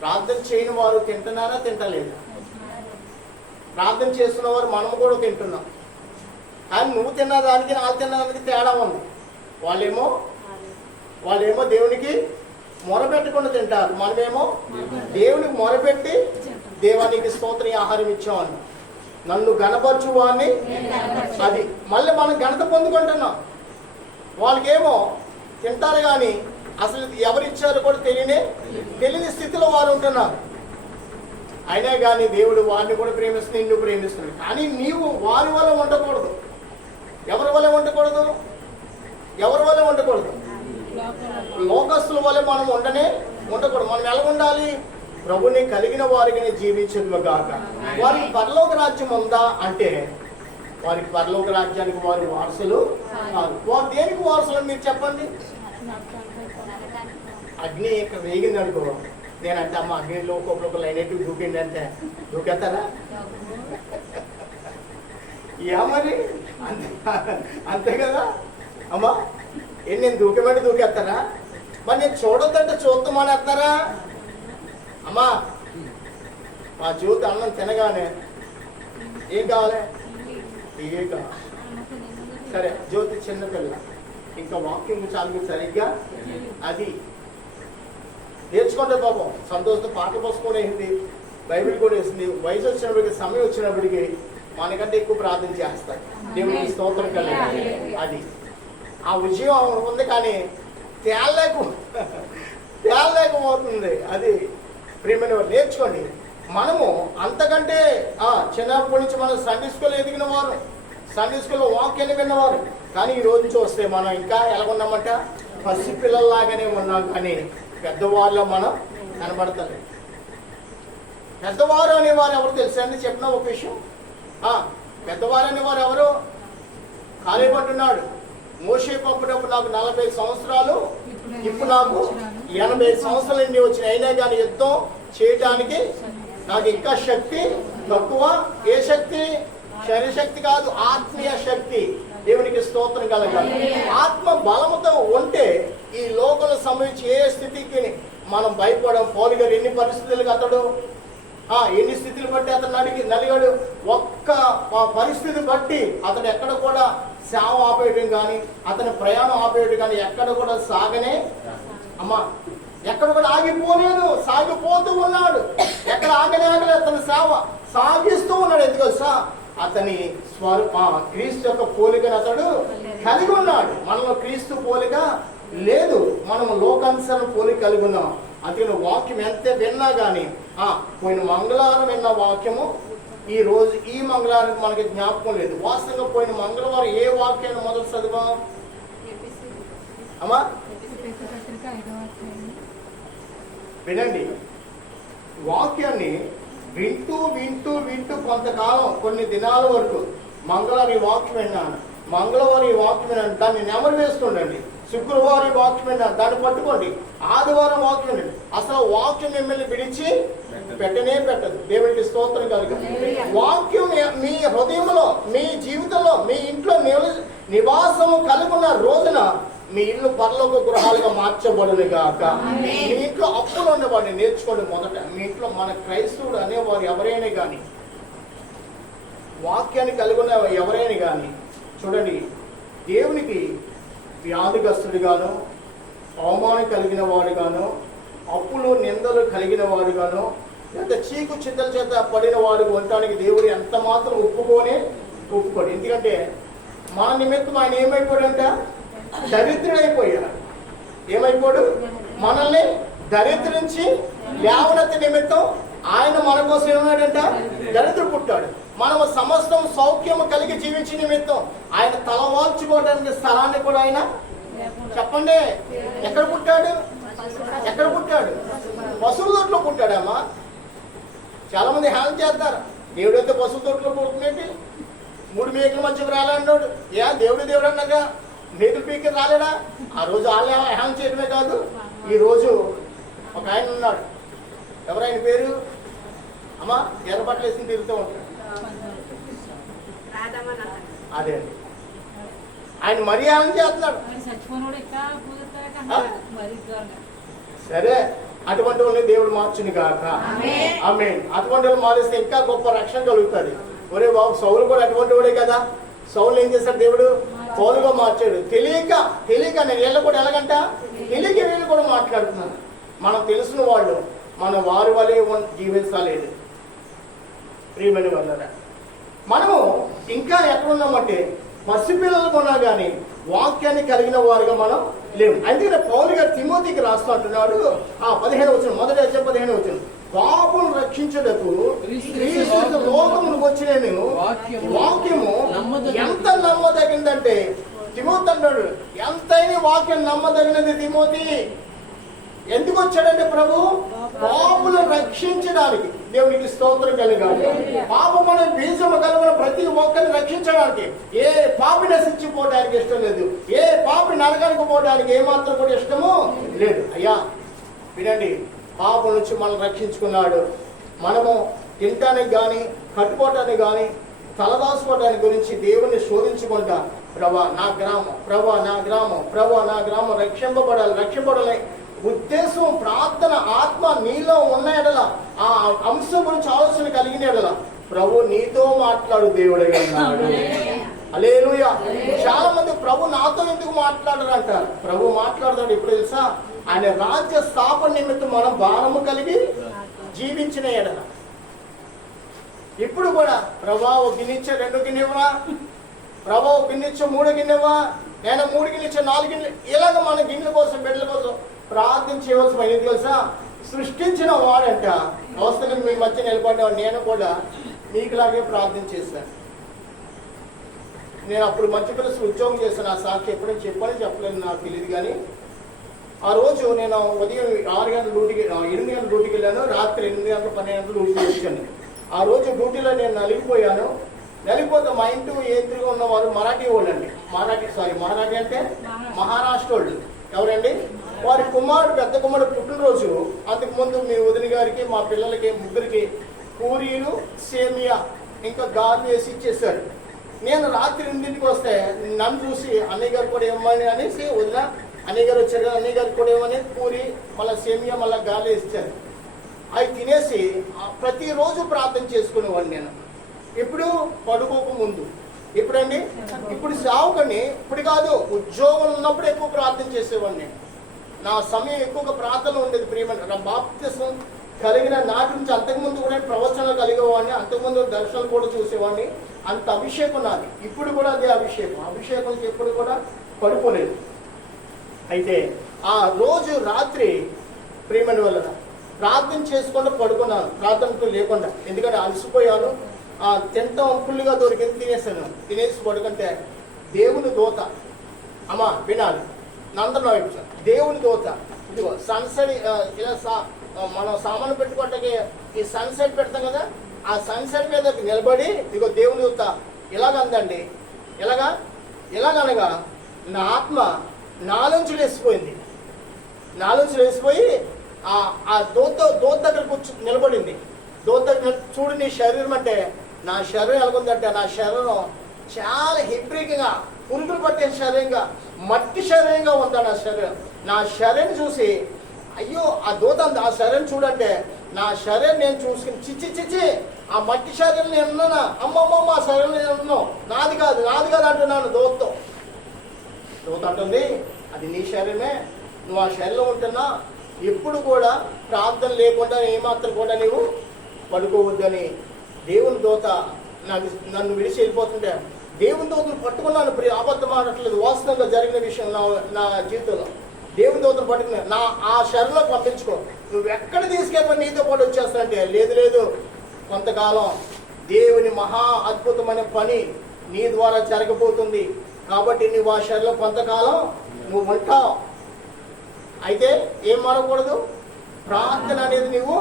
ప్రార్థన చేయని వారు తింటున్నారా, తింటలేదా? ప్రార్థన చేస్తున్న వారు మనం కూడా తింటున్నాం. కానీ నువ్వు తిన్నదానికి నాకు తిన్నదానికి తేడా ఉంది. వాళ్ళేమో దేవునికి మొరపెట్టకుండా తింటారు, మనమేమో దేవునికి మొరపెట్టి దేవానికి స్తోత్రం ఆహారం ఇచ్చామని. నన్ను గణపరచువాన్ని అది మళ్ళీ మనం ఘనత పొందుకుంటున్నాం. వాళ్ళకేమో తింటారు కానీ అసలు ఎవరిచ్చారో కూడా తెలియని స్థితిలో వారు ఉంటున్నారు. అయినా కానీ దేవుడు వారిని కూడా ప్రేమిస్తున్నాడు, నిన్ను ప్రేమిస్తున్నాడు. కానీ నీవు వారి వల్ల ఉండకూడదు. ఎవరి వల్ల ఉండకూడదు? లోకస్తుల వల్ల మనం ఉండకూడదు. మనం ఎలా ఉండాలి? ప్రభుని కలిగిన వారికి జీవించదు గాక. వారికి పరలోక రాజ్యం ఉందా అంటే వారికి పరలోక రాజ్యానికి వారి వారసులు కాదు. వారు దేనికి వారసులు మీరు చెప్పండి? అగ్ని ఇక్కడ వేగింది అనుకో, నేనంటే అమ్మ అగ్నిలో ఒక్కొక్క లైన్ ఎటు దూకింది అంటే దూకేస్తారా? మరి అంతే కదా అమ్మా. నేను దూకేమంటే దూకేస్తారా? మరి నేను చూడొద్దంటే చూద్దామని వేస్తారా? అమ్మా మా జ్యోతి అన్నం తినగానే ఏం కావాలి? ఇవే కావాలి. సరే, జ్యోతి చిన్నపిల్ల, ఇంకా వాకింగ్ చాలు సరిగ్గా అది నేర్చుకుంటే పాపం సంతోషంతో పాట పుస్తకం వేసింది, బైబిల్ కూడా వేసింది. వయసు వచ్చినప్పటికీ, సమయం వచ్చినప్పటికీ మనకంటే ఎక్కువ ప్రార్థన చేస్తారు. దేవునికి స్తోత్రం కలిగి అది ఆ విజయం ఉంది. కానీ తేలలేకపోతుంది. అది ప్రియమైన వారు నేర్చుకోండి. మనము అంతకంటే చిన్నప్పటి నుంచి మనం సండే స్కూల్లో ఎదిగిన వారు, సండే స్కూల్లో వాక్యాన్ని విన్నవారు. కానీ ఈ రోజు చూస్తే మనం ఇంకా ఎలాగున్నామంట? పసి పిల్లల్లాగానే ఉన్నాం. కానీ పెద్దవారిలో మనం కనబడతలేదు. పెద్దవారు అనేవారు ఎవరు తెలుసా అండి? చెప్పిన ఒక విషయం. పెద్దవారు అనేవారు ఎవరు? కాలేబు అంటున్నాడు, మోషే పంపినప్పుడు నాకు 40 సంవత్సరాలు, ఇప్పుడు నాకు 85 సంవత్సరాలు నుండి వచ్చిన. అయినా కానీ యుద్ధం చేయటానికి నాకు ఇంకా శక్తి తక్కువ. ఏ శక్తి? శరీరశక్తి కాదు, ఆత్మీయ శక్తి. దేవునికి స్తోత్రం కలగాలి. ఆత్మ బలముతో ఉంటే ఈ లోకంలో సంబంధించి ఏ స్థితికి మనం భయపడం. పౌలు గారు ఎన్ని పరిస్థితులకు అతడు ఎన్ని స్థితులు బట్టి అతను నలిగాడు. ఒక్క పరిస్థితి బట్టి అతడు ఎక్కడ కూడా సేవ ఆపేయడం కానీ, అతని ప్రయాణం ఆపేయడం కానీ ఎక్కడ కూడా సాగనే ఎక్కడ కూడా ఆగిపోలేదు, సాగిపోతూ ఉన్నాడు. ఎక్కడ ఆగలేదు, అతని సేవ సాగిస్తూ ఉన్నాడు. ఎందుకు అతని క్రీస్తు యొక్క పోలికను అతడు కలిగి ఉన్నాడు. మనలో క్రీస్తు పోలిక లేదు, మనం లోకానుసరణ పోలిక కలిగి ఉన్నాం. అందుకని వాక్యం ఎంత విన్నా కానీ పోయిన మంగళవారం విన్న వాక్యము ఈ రోజు ఈ మంగళవారం మనకి జ్ఞాపకం లేదు. వాస్తవంగా పోయిన మంగళవారం ఏ వాక్యాన్ని మొదలు చదివా అమ్మా? వినండి, వాక్యాన్ని వింటూ వింటూ వింటూ కొంతకాలం, కొన్ని దినాల వరకు మంగళవారం ఈ వాక్యం విన్నాను, మంగళవారం ఈ వాక్యం విన్నాను, దాన్ని నెమరు వేస్తుండండి. శుక్రవారం ఈ వాక్యం విన్నాను, దాన్ని పట్టుకోండి. ఆదివారం వాక్యం వినండి. అసలు వాక్యం మిమ్మల్ని విడిచి పెట్టదు. దేవునికి స్తోత్రం కలుగు. వాక్యం మీ హృదయంలో, మీ జీవితంలో, మీ ఇంట్లో నివాసము కలుగున్న రోజున మీ ఇల్లు పరలోక గృహాలుగా మార్చబడును గాక. మీ ఇంట్లో అప్పులు ఉండేవాడిని నేర్చుకోండి. మొదట మీ ఇంట్లో మన క్రైస్తవుడు అనేవారు ఎవరైనా కానీ, వాక్యాన్ని కలుగున్న ఎవరైనా కానీ చూడండి, దేవునికి వ్యాధిగ్రస్తుడిగాను, అవమానం కలిగిన వాడుగాను, అప్పులు నిందలు కలిగిన వాడుగాను, లేదా చీకు చింతల చేత పడిన వాడు ఉండటానికి దేవుడు ఎంత మాత్రం ఒప్పుకోడు. ఎందుకంటే మన నిమిత్తం ఆయన ఏమైపోయాడంట? దరిద్రుడైపోయాడు. ఏమైపోయాడు? మనల్ని దరిద్రించి లేవనెత్తి నిమిత్తం ఆయన మన కోసం ఏమన్నాడంట? దరిద్రుడు పుట్టాడు. మనము సమస్తం సౌఖ్యము కలిగి జీవించే నిమిత్తం ఆయన తలవాల్చుకోవడానికి స్థలాన్ని కూడా ఆయన చెప్పండి ఎక్కడ పుట్టాడు? పశువుల తోటలో పుట్టాడమ్మా. చాలా మంది హేళన చేస్తారు, దేవుడైతే పశువుల తోటలో పుట్టినట్టు 3 మేకల మధ్యకు రాలన్నాడు. దేవుడు అన్నాక మేకలు పీకి రాలేడా? ఆ రోజు వాళ్ళే హేళన చేయడమే కాదు, ఈ రోజు ఒక ఆయన ఉన్నాడు. ఎవరైన పేరు అమ్మా? ఎర్రబట్టలు వేసుకుని తిరుగుతూ ఉంటాడు. అదే అండి, ఆయన మరీ హేళన చేస్తున్నాడు. సరే, అటువంటి వాళ్ళని దేవుడు మార్చుని కాక. ఆమేన్. అటువంటి వాళ్ళు మారిస్తే ఇంకా గొప్ప రక్షణ కలుగుతుంది. ఒరే బాబు, సౌలు కూడా అటువంటి వాడే కదా. సౌలు ఏం చేశాడు? దేవుడు పౌలుగా మార్చాడు. తెలియక నేను వీళ్ళు కూడా ఎలాగంట తెలియక వీళ్ళు కూడా మాట్లాడుతున్నాను. మనం తెలిసిన వాళ్ళు మనం వారి వలె జీవించలేదు. ప్రియమైన వాళ్ళరా, మనము ఇంకా ఎక్కడున్నామంటే పసిపిల్లలకు ఉన్నా కానీ వాక్యాన్ని కలిగిన వారుగా మనం లేవు. అందుకనే పౌలు గారు తిమోతికి రాస్తూ అంటున్నాడు, 15 వచనం, మొదటి అధ్యాయం 15 వచనం, పాపం రక్షించుటకు క్రీస్తు లోకమునకు వచ్చిన వాక్యము ఎంత నమ్మదగిందంటే తిమోతి అన్నాడు, ఎంతైనా వాక్యం నమ్మదగినది తిమోతి. ఎందుకు వచ్చాడంటే ప్రభు పాపులను రక్షించడానికి. దేవునికి స్తోత్రం కలగాలి. పాపం అనే బీజము కలిగిన ప్రతి ఒక్కరిని రక్షించడానికి. ఏ పాపి నశించిపోవడానికి ఇష్టం లేదు. ఏ పాపి నరకానికి పోవడానికి ఏమాత్రం కూడా ఇష్టము లేదు. అయ్యా వినండి, పాపం నుంచి మనం రక్షించుకున్నాడు. మనము తినటానికి కానీ కట్టుకోవటానికి కానీ తలదాసుకోవటానికి గురించి దేవుణ్ణి శోధించుకుంటా, ప్రభా నా గ్రామం, ప్రభా నా గ్రామం, ప్రభా నా గ్రామం రక్షింపబడాలి ఉద్దేశం, ప్రార్థన, ఆత్మ నీలో ఉన్న ఎడల, ఆ అంశం గురించి ఆలోచన కలిగిన ఎడల ప్రభు నీతో మాట్లాడు దేవుడిగా ఉన్నాడు. హల్లెలూయా. చాలా మంది ప్రభు నాతో ఎందుకు మాట్లాడరు అంటారు. ప్రభు మాట్లాడతాడు. ఇప్పుడు తెలుసా, ఆయన రాజ్య స్థాపన నిమిత్తం మనం భారము కలిగి జీవించిన ఎడల. ఇప్పుడు కూడా ప్రభా ఒక గిన్నెచ్చ 2 గిన్నెవరా, ప్రభా ఒక గిన్నెచ్చ 3 గిన్నెవా, నేను 3 గిన్నెచ్చ 4 గిన్నెలు, ఇలాగ మన గిన్నెల కోసం బిడ్డల కోసం ప్రార్థన చేయవలసిన పని తెలుసా. సృష్టించిన వాడంట అవస్థలు మీ మధ్య నిలబడ్డాడు. నేను కూడా మీకులాగే ప్రార్థన చేశాను. నేను అప్పుడు మధ్యప్రదేశ్ ఉద్యోగం చేశాను. ఆ సాక్షి ఎప్పుడైనా చెప్పలేదు నాకు తెలియదు. కానీ ఆ రోజు నేను ఉదయం 6 గంటల డ్యూటీకి 8 గంటల డ్యూటీకి వెళ్ళాను. రాత్రి 8 గంటల 12 గంటలు డ్యూటీకి వచ్చాను. ఆ రోజు డ్యూటీలో నేను నలిగిపోయాను. నలిగిపోతే మా ఇంటి ఎదురుగా ఉన్న వారు మరాఠీ వాళ్ళు అండి. మరాఠీ అంటే మహారాష్ట్ర వాళ్ళు. ఎవరండి? వారి కుమారుడు, పెద్ద కుమారుడు పుట్టినరోజు. అంతకుముందు మీ వదిన గారికి, మా పిల్లలకి ముగ్గురికి పూరీలు, సేమియా ఇంకా గారు వేసి ఇచ్చేసారు. నేను రాత్రి 8ంటికి వస్తే నన్ను చూసి అన్నయ్య గారు కూడా ఏమని అనేసి వదిన, అన్నయ్య గారు వచ్చారు కదా, అన్నయ్య గారికి కూడా ఏమని పూరి, మళ్ళీ సేమియా, మళ్ళీ గాలి ఇచ్చారు. అవి తినేసి ప్రతిరోజు ప్రార్థన చేసుకునేవాడిని నేను. ఇప్పుడు పడుకోక ముందు. ఇప్పుడండి, ఇప్పుడు సావుకని ఇప్పుడు కాదు, ఉద్యోగం ఉన్నప్పుడు ఎక్కువ ప్రార్థన చేసేవాడిని. నా సమయం ఎక్కువగా ప్రార్థన ఉండేది. ప్రియమైన నా బాప్తిసం కలిగిన నాటి నుంచి అంతకుముందు కూడా ప్రవచనాలు కలిగేవాడిని. అంతకుముందు దర్శనాలు కూడా చూసేవాడిని. అంత అభిషేకం నాది. ఇప్పుడు కూడా అదే అభిషేకం ఎప్పుడు కూడా పడిపోలేదు. అయితే ఆ రోజు రాత్రి ప్రియమైన వల్ల ప్రార్థన చేసుకుంటూ పడుకున్నాను, ప్రార్థనకు లేకుండా. ఎందుకంటే అలసిపోయాను. తింటాం ఫుల్గా దొరికింది, తినేసాను. తినేసి పడుకుంటే దేవుని దూత, అమ్మా వినాలి, నందన దేవుని దూత, ఇదిగో సన్సెట్, ఇలా మనం సామాను పెట్టుకోవటానికి ఈ సన్సెట్ పెడతాం కదా, ఆ సన్సెట్ మీద నిలబడి ఇదిగో దేవుని దూత ఇలాగందండి. ఎలాగనగా నా ఆత్మ నాలుంచులు వేసిపోయింది. నాలుంచులు వేసిపోయి ఆ దూత దగ్గర నిలబడింది. దూత దగ్గర చూడు నీ శరీరం అంటే, నా శరీరం ఎలాగుందంటే, నా శరీరం చాలా హెబ్రిక్గా పురుగులు పట్టే శరీరంగా, మట్టి శరీరంగా ఉందా నా శరీరం. నా శరీరం చూసి అయ్యో ఆ దూత ఆ శరీరం చూడంటే, నా శరీరం నేను చూసుకుని చిచ్చి ఆ మట్టి శరీరం నేను ఉన్నానా, అమ్మమ్మ ఆ శరీరం నేను ఉన్నాను, నాది కాదు అంటున్నాను. దూత అంటుంది, అది నీ శరీరమే, నువ్వు ఆ శరీరంలో ఉంటున్నా. ఎప్పుడు కూడా ప్రార్థన లేకుండా ఏమాత్రం కూడా నీవు పడుకోవద్దని దేవుని దూత నన్ను విడిచి వెళ్ళిపోతుంటే, దేవుని దూతను పట్టుకున్నాను. అబద్ధం ఆడట్లేదు, వాస్తవంగా జరిగిన విషయం నా జీవితంలో. దేవుని దూతను పట్టుకున్నా, ఆ శరీరంలో పంపించుకో, నువ్వు ఎక్కడ తీసుకెళ్ళి నీతో పాటు వచ్చేస్తానంటే, లేదు కొంతకాలం దేవుని మహా అద్భుతమైన పని నీ ద్వారా జరగబోతుంది, కాబట్టి నువ్వు ఆ శరీరంలో కొంతకాలం నువ్వు ఉంటావు. అయితే ఏం మరకూడదు, ప్రార్థన అనేది నువ్వు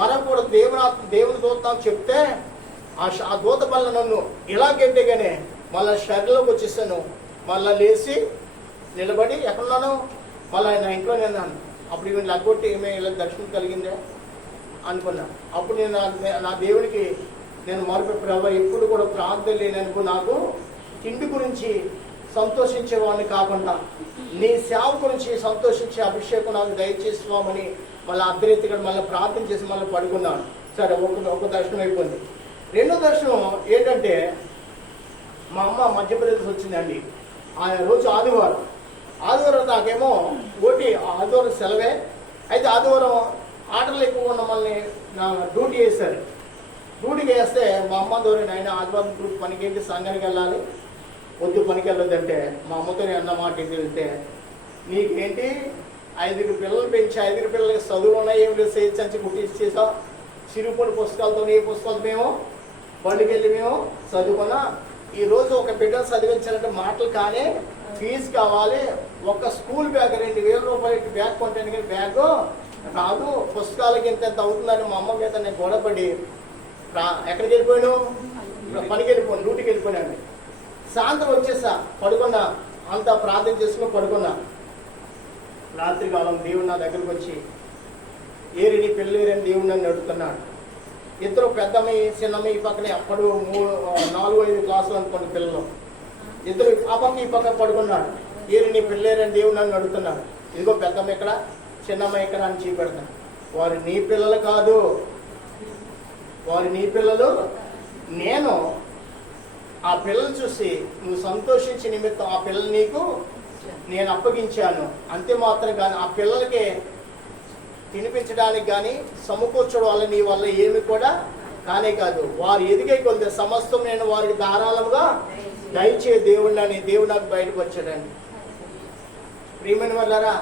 మరకూడదు. దేవుని దూత చెప్తే ఆ దూత వల్ల నన్ను ఇలా గెంటేగానే మళ్ళీ శరీరంలోకి వచ్చేసాను. మళ్ళీ లేచి నిలబడి ఎక్కడున్నాను, మళ్ళీ నా ఇంట్లో నేన్నాను. అప్పుడు ఇవి లగ్గొట్టి ఏమే ఇలా దర్శనం కలిగిందే అనుకున్నా. అప్పుడు నేను నా దేవునికి నేను మరొక ప్రభావ ఎప్పుడు కూడా ప్రార్థన లేననుకో, నాకు తిండి గురించి సంతోషించేవాడిని కాకుండా నీ సేవ గురించి సంతోషించే అభిషేకం నాకు దయచేస్తున్నామని మళ్ళీ అర్ధరీతిగా మళ్ళీ ప్రార్థన చేసి మళ్ళీ పడుకున్నాను. సరే, ఒక దర్శనం అయిపోయింది. రెండో దర్శనం ఏంటంటే, మా అమ్మ మధ్యప్రదేశ్ వచ్చిందండి. ఆ రోజు ఆదివారం నాకేమో ఆదివారం సెలవే. అయితే ఆదివారం ఆటలు ఎక్కువ ఉన్న మళ్ళీ నా డ్యూటీ వేశారు. డ్యూటీకి వేస్తే మా అమ్మ ద్వారా ఆయన ఆదివారం గ్రూప్ పనికి ఏంటి సంఘానికి వెళ్ళాలి, వద్దు పనికి వెళ్ళొద్దంటే మా అమ్మతో నేను అన్న మాట ఇంటికి వెళ్తే, నీకేంటి 5 పిల్లలు పెంచి 5 పిల్లలకి చదువులు ఉన్నాయి, ఏమి లేదు, చేయించి కుట్టించేసాం, చిరుపొడి పుస్తకాలతో ఏ పుస్తకాలు మేము బడికి వెళ్ళి మేము చదువుకున్నా. ఈరోజు ఒక బిడ్డను చదివించాలంటే మాటలు కానీ ఫీజు కావాలి. ఒక స్కూల్ బ్యాగ్ 2,000 రూపాయలకి బ్యాగ్ కొంటాను కానీ బ్యాగ్ రాదు, పుస్తకాలకి ఎంత అవుతుందని మా అమ్మ మీద నేను గొడవపడి ఎక్కడికి వెళ్ళిపోయాను, పనికి వెళ్ళిపోయాను, డ్యూటీకి వెళ్ళిపోయాను. సాయంత్రం వచ్చేసా, పడుకున్నా, అంతా ప్రార్థన చేసుకుని పడుకున్నా. రాత్రి కాలం దేవుడు నా దగ్గరకు వచ్చి, ఏరిని పెళ్ళేరని దేవుడు నన్ను అడుగుతున్నాడు. ఇద్దరు పెద్దమ్మాయి చిన్నమ్మాయి పక్కనే, అప్పుడు 4-5 క్లాసులు అనుకోండి పిల్లలు, ఇద్దరు ఆ పక్క ఈ పక్క పడుకున్నాడు. ఏరిని పెళ్ళేరని దేవుడు నన్ను అడుగుతున్నాడు. ఇదిగో పెద్దమ్మ ఇక్కడ, చిన్నమ్మాయి ఇక్కడ అని చూపెడతాను. వారు నీ పిల్లలు కాదు, వారు నీ పిల్లలు. నేను ఆ పిల్లలు చూసి నువ్వు సంతోషించి నిమిత్తం ఆ పిల్లలు నీకు నేను అప్పగించాను. అంతే మాత్రం కానీ ఆ పిల్లలకి తినిపించడానికి కానీ సమకూర్చడం వల్ల నీ వల్ల ఏమి కూడా కానే కాదు. వారు ఎదిగే కొద్ది సమస్తం నేను వారికి ధారాళంగా దయచే దేవుడిని దేవుడు నాకు బయటకు వచ్చాడండి. ప్రియమైన వాళ్ళారా,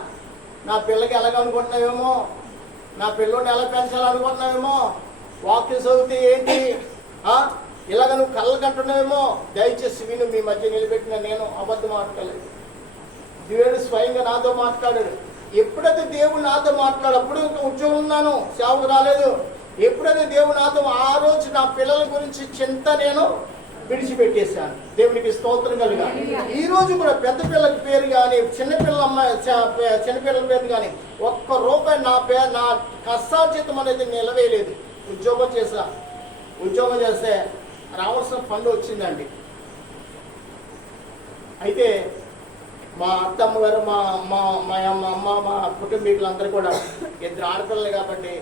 నా పిల్లకి ఎలాగనుకుంటున్నావేమో, నా పిల్లని ఎలా పెంచాలనుకుంటున్నావేమో, వాక్యం చదివితే ఏంటి ఇలాగ నువ్వు కళ్ళ కంటున్నావేమో, దయచేసి విను. మీ మధ్య నిలబెట్టిన నేను అబద్ధం మాట్లాడలేదు. దేవుడు స్వయంగా నాతో మాట్లాడాడు. ఎప్పుడైతే దేవుడు నాతో మాట్లాడప్పుడు ఉద్యోగం ఉన్నాను, సేవకు రాలేదు. ఎప్పుడైతే దేవుడు నాతో ఆ రోజు నా పిల్లల గురించి చింత నేను విడిచిపెట్టేశాను. దేవునికి స్తోత్రం కలుగా. ఈ రోజు కూడా పెద్ద పిల్లల పేరు కానీ చిన్నపిల్లల పేరు కానీ ₹1 నా కష్టార్జితం అనేది నిలవేయలేదు. ఉద్యోగం చేస్తే రావాల్సిన ఫండ్ వచ్చిందండి. అయితే మా అత్తమ్మ గారు మా అమ్మ మా కుటుంబీకులందరూ కూడా 2 ఆడపిల్లలు కాబట్టి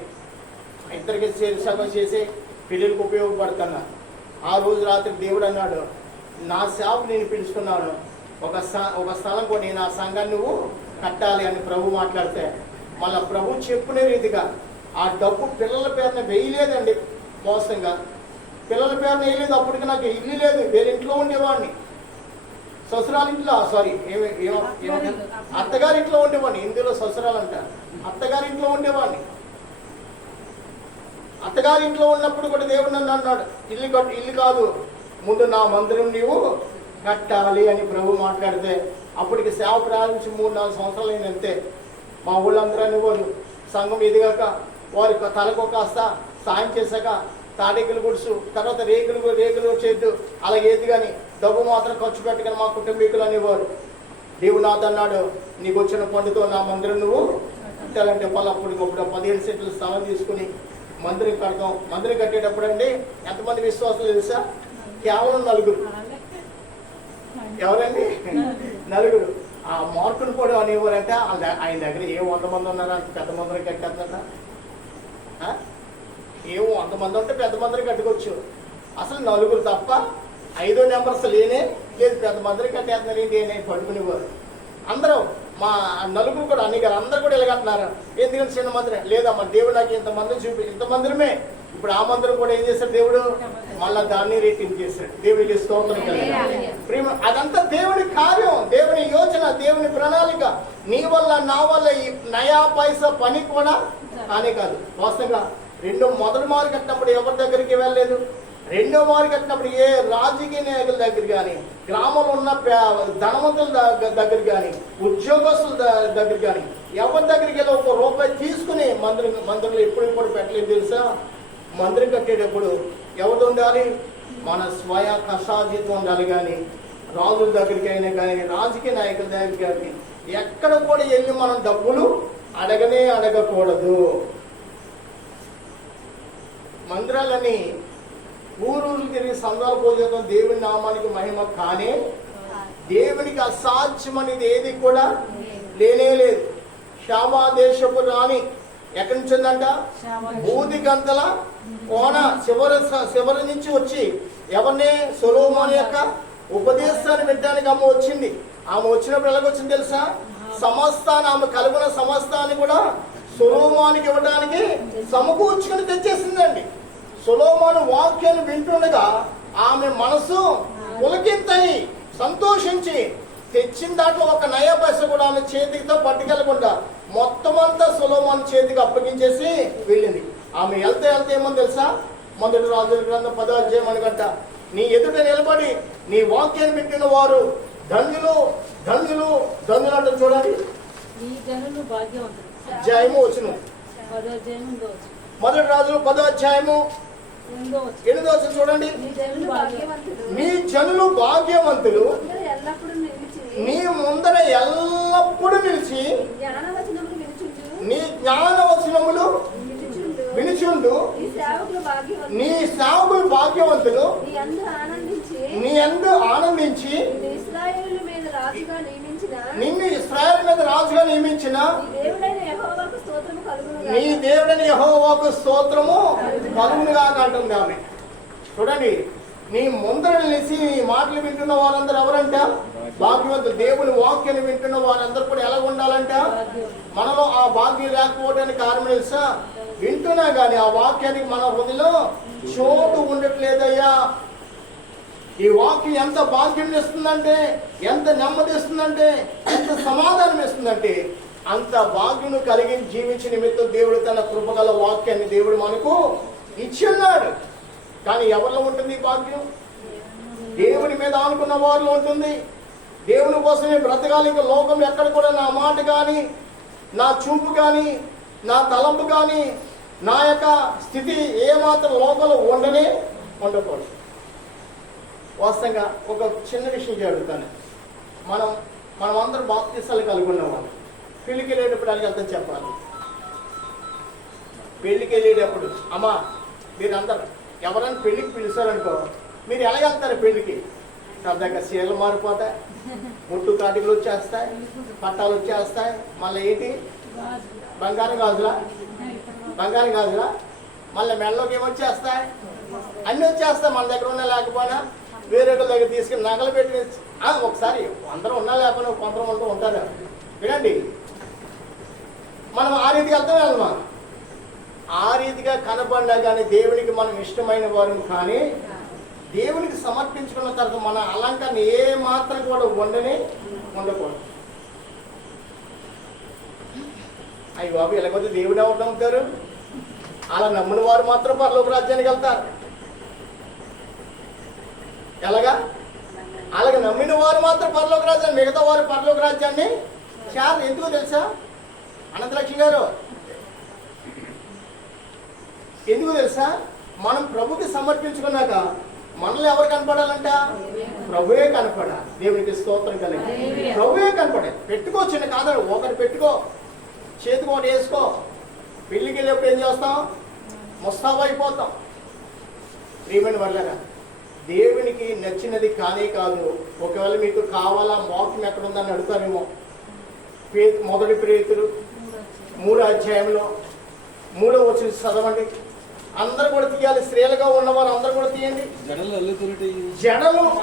ఇద్దరికి సగం చేసి పిల్లలకు ఉపయోగపడుతున్నా. ఆ రోజు రాత్రి దేవుడు అన్నాడు, నా సేవకు నేను పిలుచుకున్నాను, ఒక స్థలం కొని నా సంఘాన్ని నువ్వు కట్టాలి అని ప్రభు మాట్లాడితే, మళ్ళీ ప్రభు చెప్పునే రీతిగా ఆ డబ్బు పిల్లల పేరున వేయలేదండి. మోసంగా పిల్లల పేరున వేయలేదు. అప్పటికి నాకు ఇల్లు లేదు, వేరే ఇంట్లో ఉండేవాడిని. ససురాలింట్లో అత్తగారింట్లో ఉండేవాడిని. ఇందులో ససురాలు అంటారు. అత్తగారింట్లో ఉండేవాడిని. అత్తగారింట్లో ఉన్నప్పుడు కూడా దేవుడు నన్ను అన్నాడు, ఇల్లు కాదు, ముందు నా మందిరం నీవు కట్టాలి అని ప్రభు మాట్లాడితే, అప్పటికి సేవ ప్రారంభించి 3-4 సంవత్సరాలు అయిందంతే. మా ఊళ్ళందరూ అనేవారు, సంఘం ఎదిగాక వారి తలకు కాస్త సాయం చేశాక తాడేకులు గుడుసు, తర్వాత రేకులు చేద్దు, అలాగే ఏది కానీ డబ్బు మాత్రం ఖర్చు పెట్టగానే మా కుటుంబీకులు అనేవారు. దేవుడు నాతో అన్నాడు, నీకు వచ్చిన పండుతో నా మందిరం నువ్వు కట్టాలంటే అప్పటికప్పుడు 15 సెంట్ల స్థలం తీసుకుని మందిరం కడతాం. మందిరం కట్టేటప్పుడు అండి ఎంతమంది విశ్వాసాలు తెలుసా? కేవలం 4. ఎవరండి? 4. ఆ మార్కులు కూడా అనేవారంటే ఆయన దగ్గర 100 మంది ఉన్నారా, పెద్ద మందిరం కట్టేస్తారా? 100 మంది ఉంటే పెద్ద మందిరం కట్టుకోవచ్చు. అసలు 4 తప్ప 5వ నెంబర్ అసలు లేదు. పెద్ద మందిరం కట్టేస్తున్నారు ఏంటి అని పడుకునేవారు అందరూ. మా 4 కూడా అన్ని గారు అందరూ కూడా ఇలాగంటున్నారు, ఎందుకంటే చిన్న మందిరం లేదమ్మా, దేవుడు నాకు ఇంత మందిరమే. ఇప్పుడు ఆ మందిరం కూడా ఏం చేశాడు దేవుడు, మళ్ళా దాన్ని రెట్టింపు చేశాడు. దేవుడికి స్తోత్రం కలిగాడు. అదంతా దేవుడి కార్యం, దేవుని యోచన, దేవుని ప్రణాళిక. నీ వల్ల నా వల్ల ఈ నయా పైసా పని కూడా కానే కాదు. వాస్తవంగా మొదటి మారు కట్టినప్పుడు ఎవరి దగ్గరికి వెళ్ళలేదు. 2వ మారు కట్టినప్పుడు ఏ రాజకీయ నాయకుల దగ్గర కానీ, గ్రామంలో ఉన్న ధనవంతుల దగ్గర కానీ, ఉద్యోగస్తుల దగ్గర కానీ ఎవరి దగ్గరికి వెళ్ళి ₹1 తీసుకుని మందిరంలో ఎప్పుడు కూడా పెట్టలేదు తెలుసా? మందిరం కట్టేటప్పుడు ఎవరు ఉండాలి? మన స్వయ కష్టార్జితం ఉండాలి. కానీ రాజుల దగ్గరికి అయినా కానీ, రాజకీయ నాయకుల దగ్గరికి కానీ ఎక్కడ కూడా వెళ్ళి మనం డబ్బులు అడగకూడదు. మందిరాలని ఊరూరు తిరిగి సంఘాలు పోజేయడం దేవుని నామానికి మహిమ. కానీ దేవునికి అసాధ్యం అనేది ఏది కూడా లేనే లేదు. శామా దేశపు రాణి ఎక్కడి నుంచి ఉందంట? బూది గంతల కోన చివరి నుంచి వచ్చి ఎవరిని? సొలొమోను యొక్క ఉపదేశాన్ని వినడానికి ఆమె వచ్చింది. ఆమె వచ్చినప్పుడు ఎలాగొచ్చింది తెలుసా? సమస్తాన్ని, ఆమె కలుగున సమస్తాన్ని కూడా సొలొమోనుకి ఇవ్వడానికి సమకూర్చుకుని తెచ్చేసిందండి. సొలొమోను వాక్యాన్ని వింటుండగా ఆమె మనసు పులకింతయి సంతోషించి తెచ్చిన దాంట్లో ఒక నయా పైస కూడా ఆమె చేతితో పట్టుకెళ్ళకుండా మొత్తం అంతా సొలొమోను చేతికి అప్పగించేసి వెళ్ళింది. ఆమె వెళ్తే ఏమని తెలుసా? మొదటి రాజుల గ్రంథం 10వ అధ్యాయం అనుకుంట, నీ ఎదుట నిలబడి నీ వాక్యాన్ని వింటున్న వారు ధన్యులు ధన్యులు ధన్యులు అంటే చూడండి. ఈ జనులు భాగ్యవంతులు. అధ్యాయము వచ్చును. మొదటి రాజులు 10వ అధ్యాయము 8వ వచనం చూడండి. నీ జనులు భాగ్యవంతులు, నీ ముందర ఎల్లప్పుడూ నిలిచి నీ జ్ఞానవచనములు వినుచుండు. నీ సేవకులు భాగ్యవంతులు, నీ యందు ఆనందించి నిన్ను ఇశ్రాయేలు మీద రాజుగా నియమించిన నీ దేవుడైన యెహోవాకు స్తోత్రము కలుగునుగాక అంటుంది ఆమె. చూడండి, నీ ముందర నిలిచి నీ మాటలు వింటున్న వారందరూ ఎవరంట? భాగ్యవంతులు. దేవుని వాక్యాన్ని వింటున్న వారందరూ కూడా ఎలా ఉండాలంట? మనలో ఆ భాగ్యం లేకపోవడానికి కారణం తెలుసా? వింటున్నా గానీ ఆ వాక్యానికి మన హృదయంలో చోటు ఉండట్లేదయ్యా. ఈ వాక్యం ఎంత భాగ్యం ఇస్తుందంటే, ఎంత నెమ్మది ఇస్తుందంటే, ఎంత సమాధానం ఇస్తుందంటే, అంత భాగ్యం కలిగి జీవించిన నిమిత్తం దేవుడు తన కృపగల వాక్యాన్ని దేవుడు మనకు ఇచ్చి ఉన్నాడు. కానీ ఎవరిలో ఉంటుంది ఈ భాగ్యం? దేవుని మీద ఆనుకున్న వారిలో ఉంటుంది. దేవుని కోసమే బ్రతకాలి. ఇంకా లోకం ఎక్కడ కూడా నా మాట కానీ, నా చూపు కానీ, నా తలంపు కానీ, నా యొక్క స్థితి ఏమాత్రం లోకంలో ఉండకూడదు. వాస్తవంగా ఒక చిన్న విషయం జరుగుతాను. మనం అందరూ బాప్తిసాలు కలిగి ఉన్నవాళ్ళు. పెళ్లికి వెళ్ళేటప్పుడు అలాగే వెళ్తాను చెప్పాలి. పెళ్లికి వెళ్ళేటప్పుడు అమ్మా మీరందరూ ఎవరైనా పెళ్లికి పిలిచారనుకో, మీరు ఎలా వెళ్తారు పెళ్లికి? సరదాగా చీరలు మారిపోతాయి, ముట్టు కాటికలు వచ్చేస్తాయి, పట్టాలు వచ్చేస్తాయి, మళ్ళీ ఏంటి బంగారం గాజులా మళ్ళీ మెడలోకి ఏమొచ్చేస్తాయి, అన్నీ వచ్చేస్తాయి. మన దగ్గర ఉన్నా లేకపోయినా వేరే దగ్గర తీసుకుని నగలు పెట్టి ఒకసారి అందరూ ఉన్నా లేకపోయినా కొంతమంది ఉంటారు. వినండి, మనం ఆ రీతికి వెళ్దామా? ఆ రీతిగా కనపడినా కానీ దేవునికి మనం ఇష్టమైన వారు కానీ దేవునికి సమర్పించుకున్న తర్వాత మన అలంకరణ ఏ మాత్రం కూడా ఉండకూడదు. అయ్యి బాబు ఎలాగైతే దేవుడు ఎవరు నమ్ముతారు? అలా నమ్మిన వారు మాత్రం పరలోక రాజ్యానికి వెళ్తారు. ఎలాగా? అలాగే నమ్మిన వారు మాత్రం పరలోక రాజ్యాన్ని, మిగతా వారు పరలోక రాజ్యాన్ని చాలా. ఎందుకో తెలుసా అనంతలక్ష్మి గారు? ఎందుకు తెలుసా? మనం ప్రభుకి సమర్పించుకున్నాక మనలో ఎవరు కనపడాలంట? ప్రభువే కనపడాలి. దేవునికి స్తోత్రం కలిగి ప్రభువే కనపడాలి. పెట్టుకో, చిన్న కాదు, ఒకటి పెట్టుకో, చేతికి ఒకటి వేసుకో. పెళ్లికి వెళ్ళేప్పుడు ఏం చేస్తాం? ముస్తాబు అయిపోతాం. ప్రియమైన వాళ్ళరా, దేవునికి నచ్చినది కానే కాదు. ఒకవేళ మీకు కావాలా వాక్యం ఎక్కడుందని అడుగుతారేమో. మొదటి పేతురు 3వ అధ్యాయంలో 3వ వచనం చదవండి. అందరూ కూడా తీయాలి. స్త్రీలుగా ఉన్నవారు అందరూ కూడా తీయండి. జడలు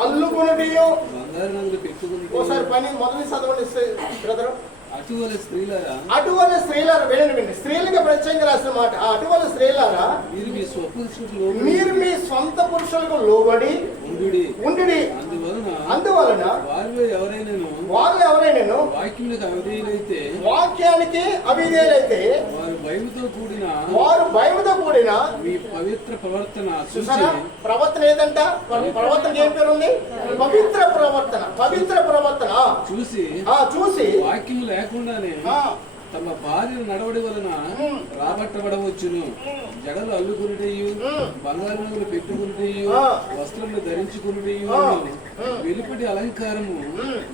అల్లుకునిటియు ఒకసారి పని మొదలు చదవండి బ్రదరు. అటువల స్త్రీలారా వినండి. స్త్రీలుగా ప్రత్యేకంగా రాసిన మాట. అటువల స్త్రీలారా మీరు మీ సొంత పురుషులకు లోబడి ఉండి అందువలన వారు ఎవరైనా వాక్యానికి అవిధేయులైతే వారు భయముతో కూడిన పవిత్ర ప్రవర్తన ప్రవర్తన ఏదంట? ప్రవర్తన ఏం పేరు ఉంది? పవిత్ర ప్రవర్తన చూసి వాక్యం లేకుండానే తమ భార్య నడవడి వలన రాబట్టబడవచ్చును. జడలు అల్లుకునిటయు, బంగారు నగలు పెట్టుకునిటయు, వస్త్రములు ధరించుకునిటయు వెలుపటి అలంకారము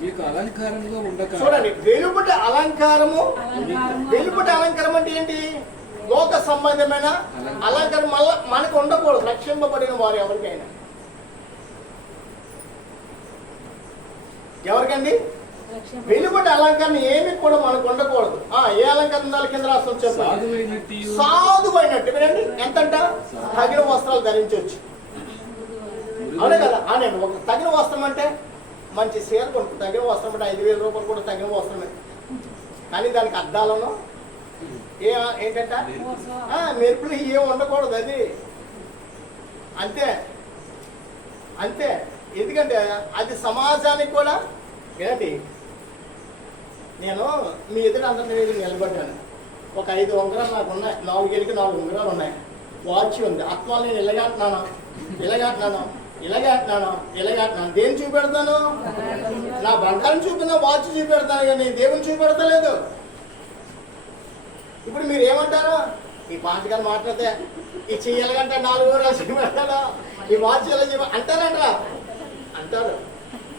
మీకు అలంకారముగా ఉండక. చూడండి, వెలుపటి అలంకారం అంటే ఏంటి? లోక సంబంధమైన అలంకారం మళ్ళా మనకు ఉండకూడదు. రక్షింపబడిన వారు ఎవరికైనా, ఎవరికండి? వెలుబడి అలంకరణ ఏమి కూడా మనకు ఉండకూడదు. ఏ అలంకరణ ఉండాలి? కింద రాష్ట్రం చెప్పండి. సాధువైనట్టు సాధువైనట్టు. వినండి, ఎంతంట? తగిన వస్త్రాలు ధరించవచ్చు. అవునే కదా? నేను ఒక తగిన వస్త్రం అంటే మంచి చీర కొనుక్కు. తగిన వస్త్రం అంటే 5,000 రూపాయలు కూడా తగిన వస్త్రమే. కానీ దానికి అద్దాలను ఏంటంట మెరుపులు ఏం ఉండకూడదు. అది అంతే అంతే. ఎందుకంటే అది సమాజానికి కూడా. ఏంటి, నేను మీ ఎదురు అందరి నిలబడ్డాను. ఒక 5 ఉంగరాలు నాకు ఉన్నాయి. 4 ఏళ్ళకి 4 ఉంగరాలు ఉన్నాయి. వాచ్ ఉంది. అత్వాలు నేను ఇలాగంటున్నాను. దేని చూపెడతాను? నా బంగారం చూపిన వాచ్ చూపెడతాను, కానీ దేవుని చూపెడతలేదు. ఇప్పుడు మీరు ఏమంటారు? ఈ పాటగారు మాట్లాడితే ఈ చెయ్యాలంటే 4 రోజులు చూపెడతాడు, ఈ వాచ్ ఎలా అంటారంటారా? అంటారు.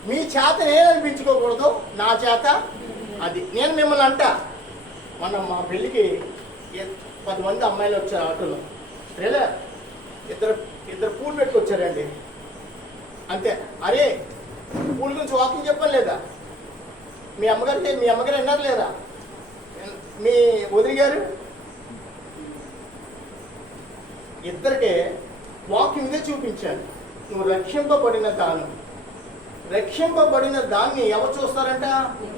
మీ చేత నేను అనిపించుకోకూడదు, నా చేత అది. నేను మిమ్మల్ని అంటా. మనం మా పెళ్ళికి 10 మంది అమ్మాయిలు వచ్చారు ఆటోలో. లేదా ఇద్దరు పూలు పెట్టుకొచ్చారండి. అంతే. అరే, పూల గురించి వాకింగ్ చెప్పాను లేదా? మీ అమ్మగారు అన్నారు లేదా? మీ వదిలి గారు ఇద్దరికే వాకింగ్ ఇదే చూపించాను. నువ్వు రక్షింపబడిన దాన్ని ఎవరు చూస్తారంట?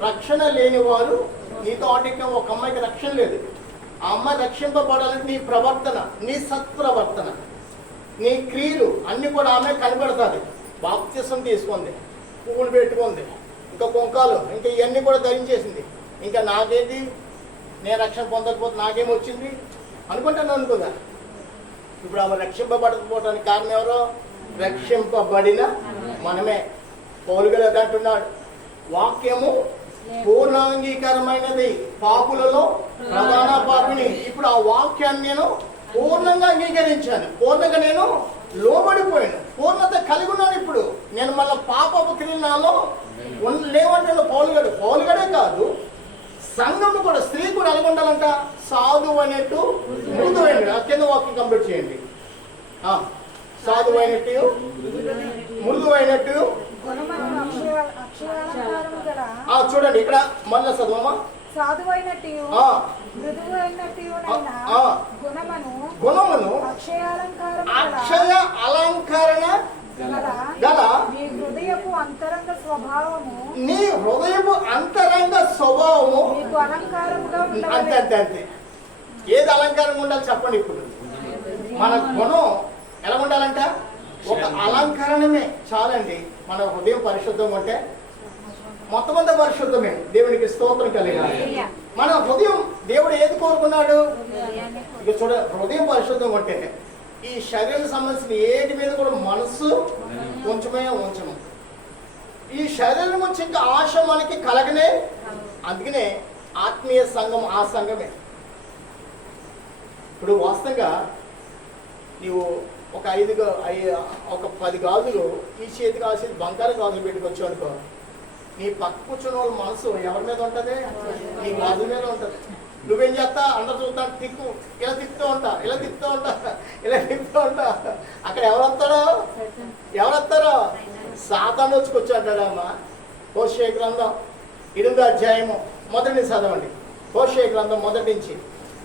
రక్షణ లేని వారు. నీతో ఆటంకం ఒక అమ్మాయికి రక్షణ లేదు. ఆ అమ్మాయి రక్షింపబడాలంటే నీ ప్రవర్తన, నీ సత్ప్రవర్తన, నీ క్రియలు అన్ని కూడా ఆమె కనబడుతుంది. బాప్తిసం తీసుకుంది, పువ్వులు పెట్టుకుంది, ఇంకా కుంకాలు, ఇంకా ఇవన్నీ కూడా ధరించేసింది. ఇంకా నాకేంటి, నేను రక్షణ పొందకపోతే నాకేమొచ్చింది అనుకుంటాను అనుకుందా? ఇప్పుడు ఆమె రక్షింపబడకపోవడానికి కారణం ఎవరో? రక్షింపబడిన మనమే. పౌలు గారు అంటున్నాడు, వాక్యము పూర్ణాంగీకరమైనది, పాపులలో ప్రధాన పాపిని. ఇప్పుడు ఆ వాక్యాన్ని నేను పూర్ణంగా అంగీకరించాను, పూర్ణంగా నేను లోబడిపోయాను, పూర్ణత కలిగి ఉన్నాను. ఇప్పుడు నేను మళ్ళీ పాపపు క్రియలు నాలో లేవంటాడు పౌలు గడే కాదు, సంఘము కూడా. స్త్రీ కూడా ఎలా ఉండాలంట? సాధువు అయినట్టు మృదువైనట్టు. కింద వాక్యం కంప్లీట్ చేయండి. సాధువు అయినట్టు మృదువైనట్టు. చూడండి ఇక్కడ మళ్ళీ చదువమ్మా. సాధువైనట్టు గుణమును అక్షయ అలంకరణ గల నీ హృదయపు అంతరంగ స్వభావము మీకు అలంకారముగా అంతే అంతే అంతే. ఏది అలంకారంగా ఉండాలి చెప్పండి. ఇప్పుడు మన గుణం ఎలా ఉండాలంట? ఒక అలంకరణమే చాలండి. మన హృదయం పరిశుద్ధంగా ఉంటే మొత్తం అంతా పరిశుద్ధమే. దేవునికి స్తోత్రం కలిగాలి. మన హృదయం దేవుడు ఏది కోరుకున్నాడు? ఇక చూడ, హృదయం పరిశుద్ధంగా ఉంటే ఈ శరీరం సంబంధించిన ఏటి మీద కూడా మనస్సు ఉంచము. ఈ శరీరం వచ్చి ఇంకా ఆశ మనకి కలగనే. అందుకనే ఆత్మీయ సంఘం ఆ సంఘమే. ఇప్పుడు వాస్తవంగా నీవు ఒక 10 గాజులు ఈ చేతికి ఆ చేతి బంగారు గాజులు పెట్టుకొచ్చావు అనుకో, నీ పక్క కూర్చున్న వాళ్ళ మనసు ఎవరి మీద ఉంటుంది? నీ గాజుల మీద ఉంటుంది. నువ్వేం చేస్తా? అందరు చూస్తా, ఇలా తిప్పుతూ ఉంటా. అక్కడ ఎవరు వస్తారో సాతాను వచ్చి కూర్చోంటాడమ్మా. హోషేయ గ్రంథం 8వ అధ్యాయము మొదటి నుంచి చదవండి. హోషేయ గ్రంథం మొదటి నుంచి.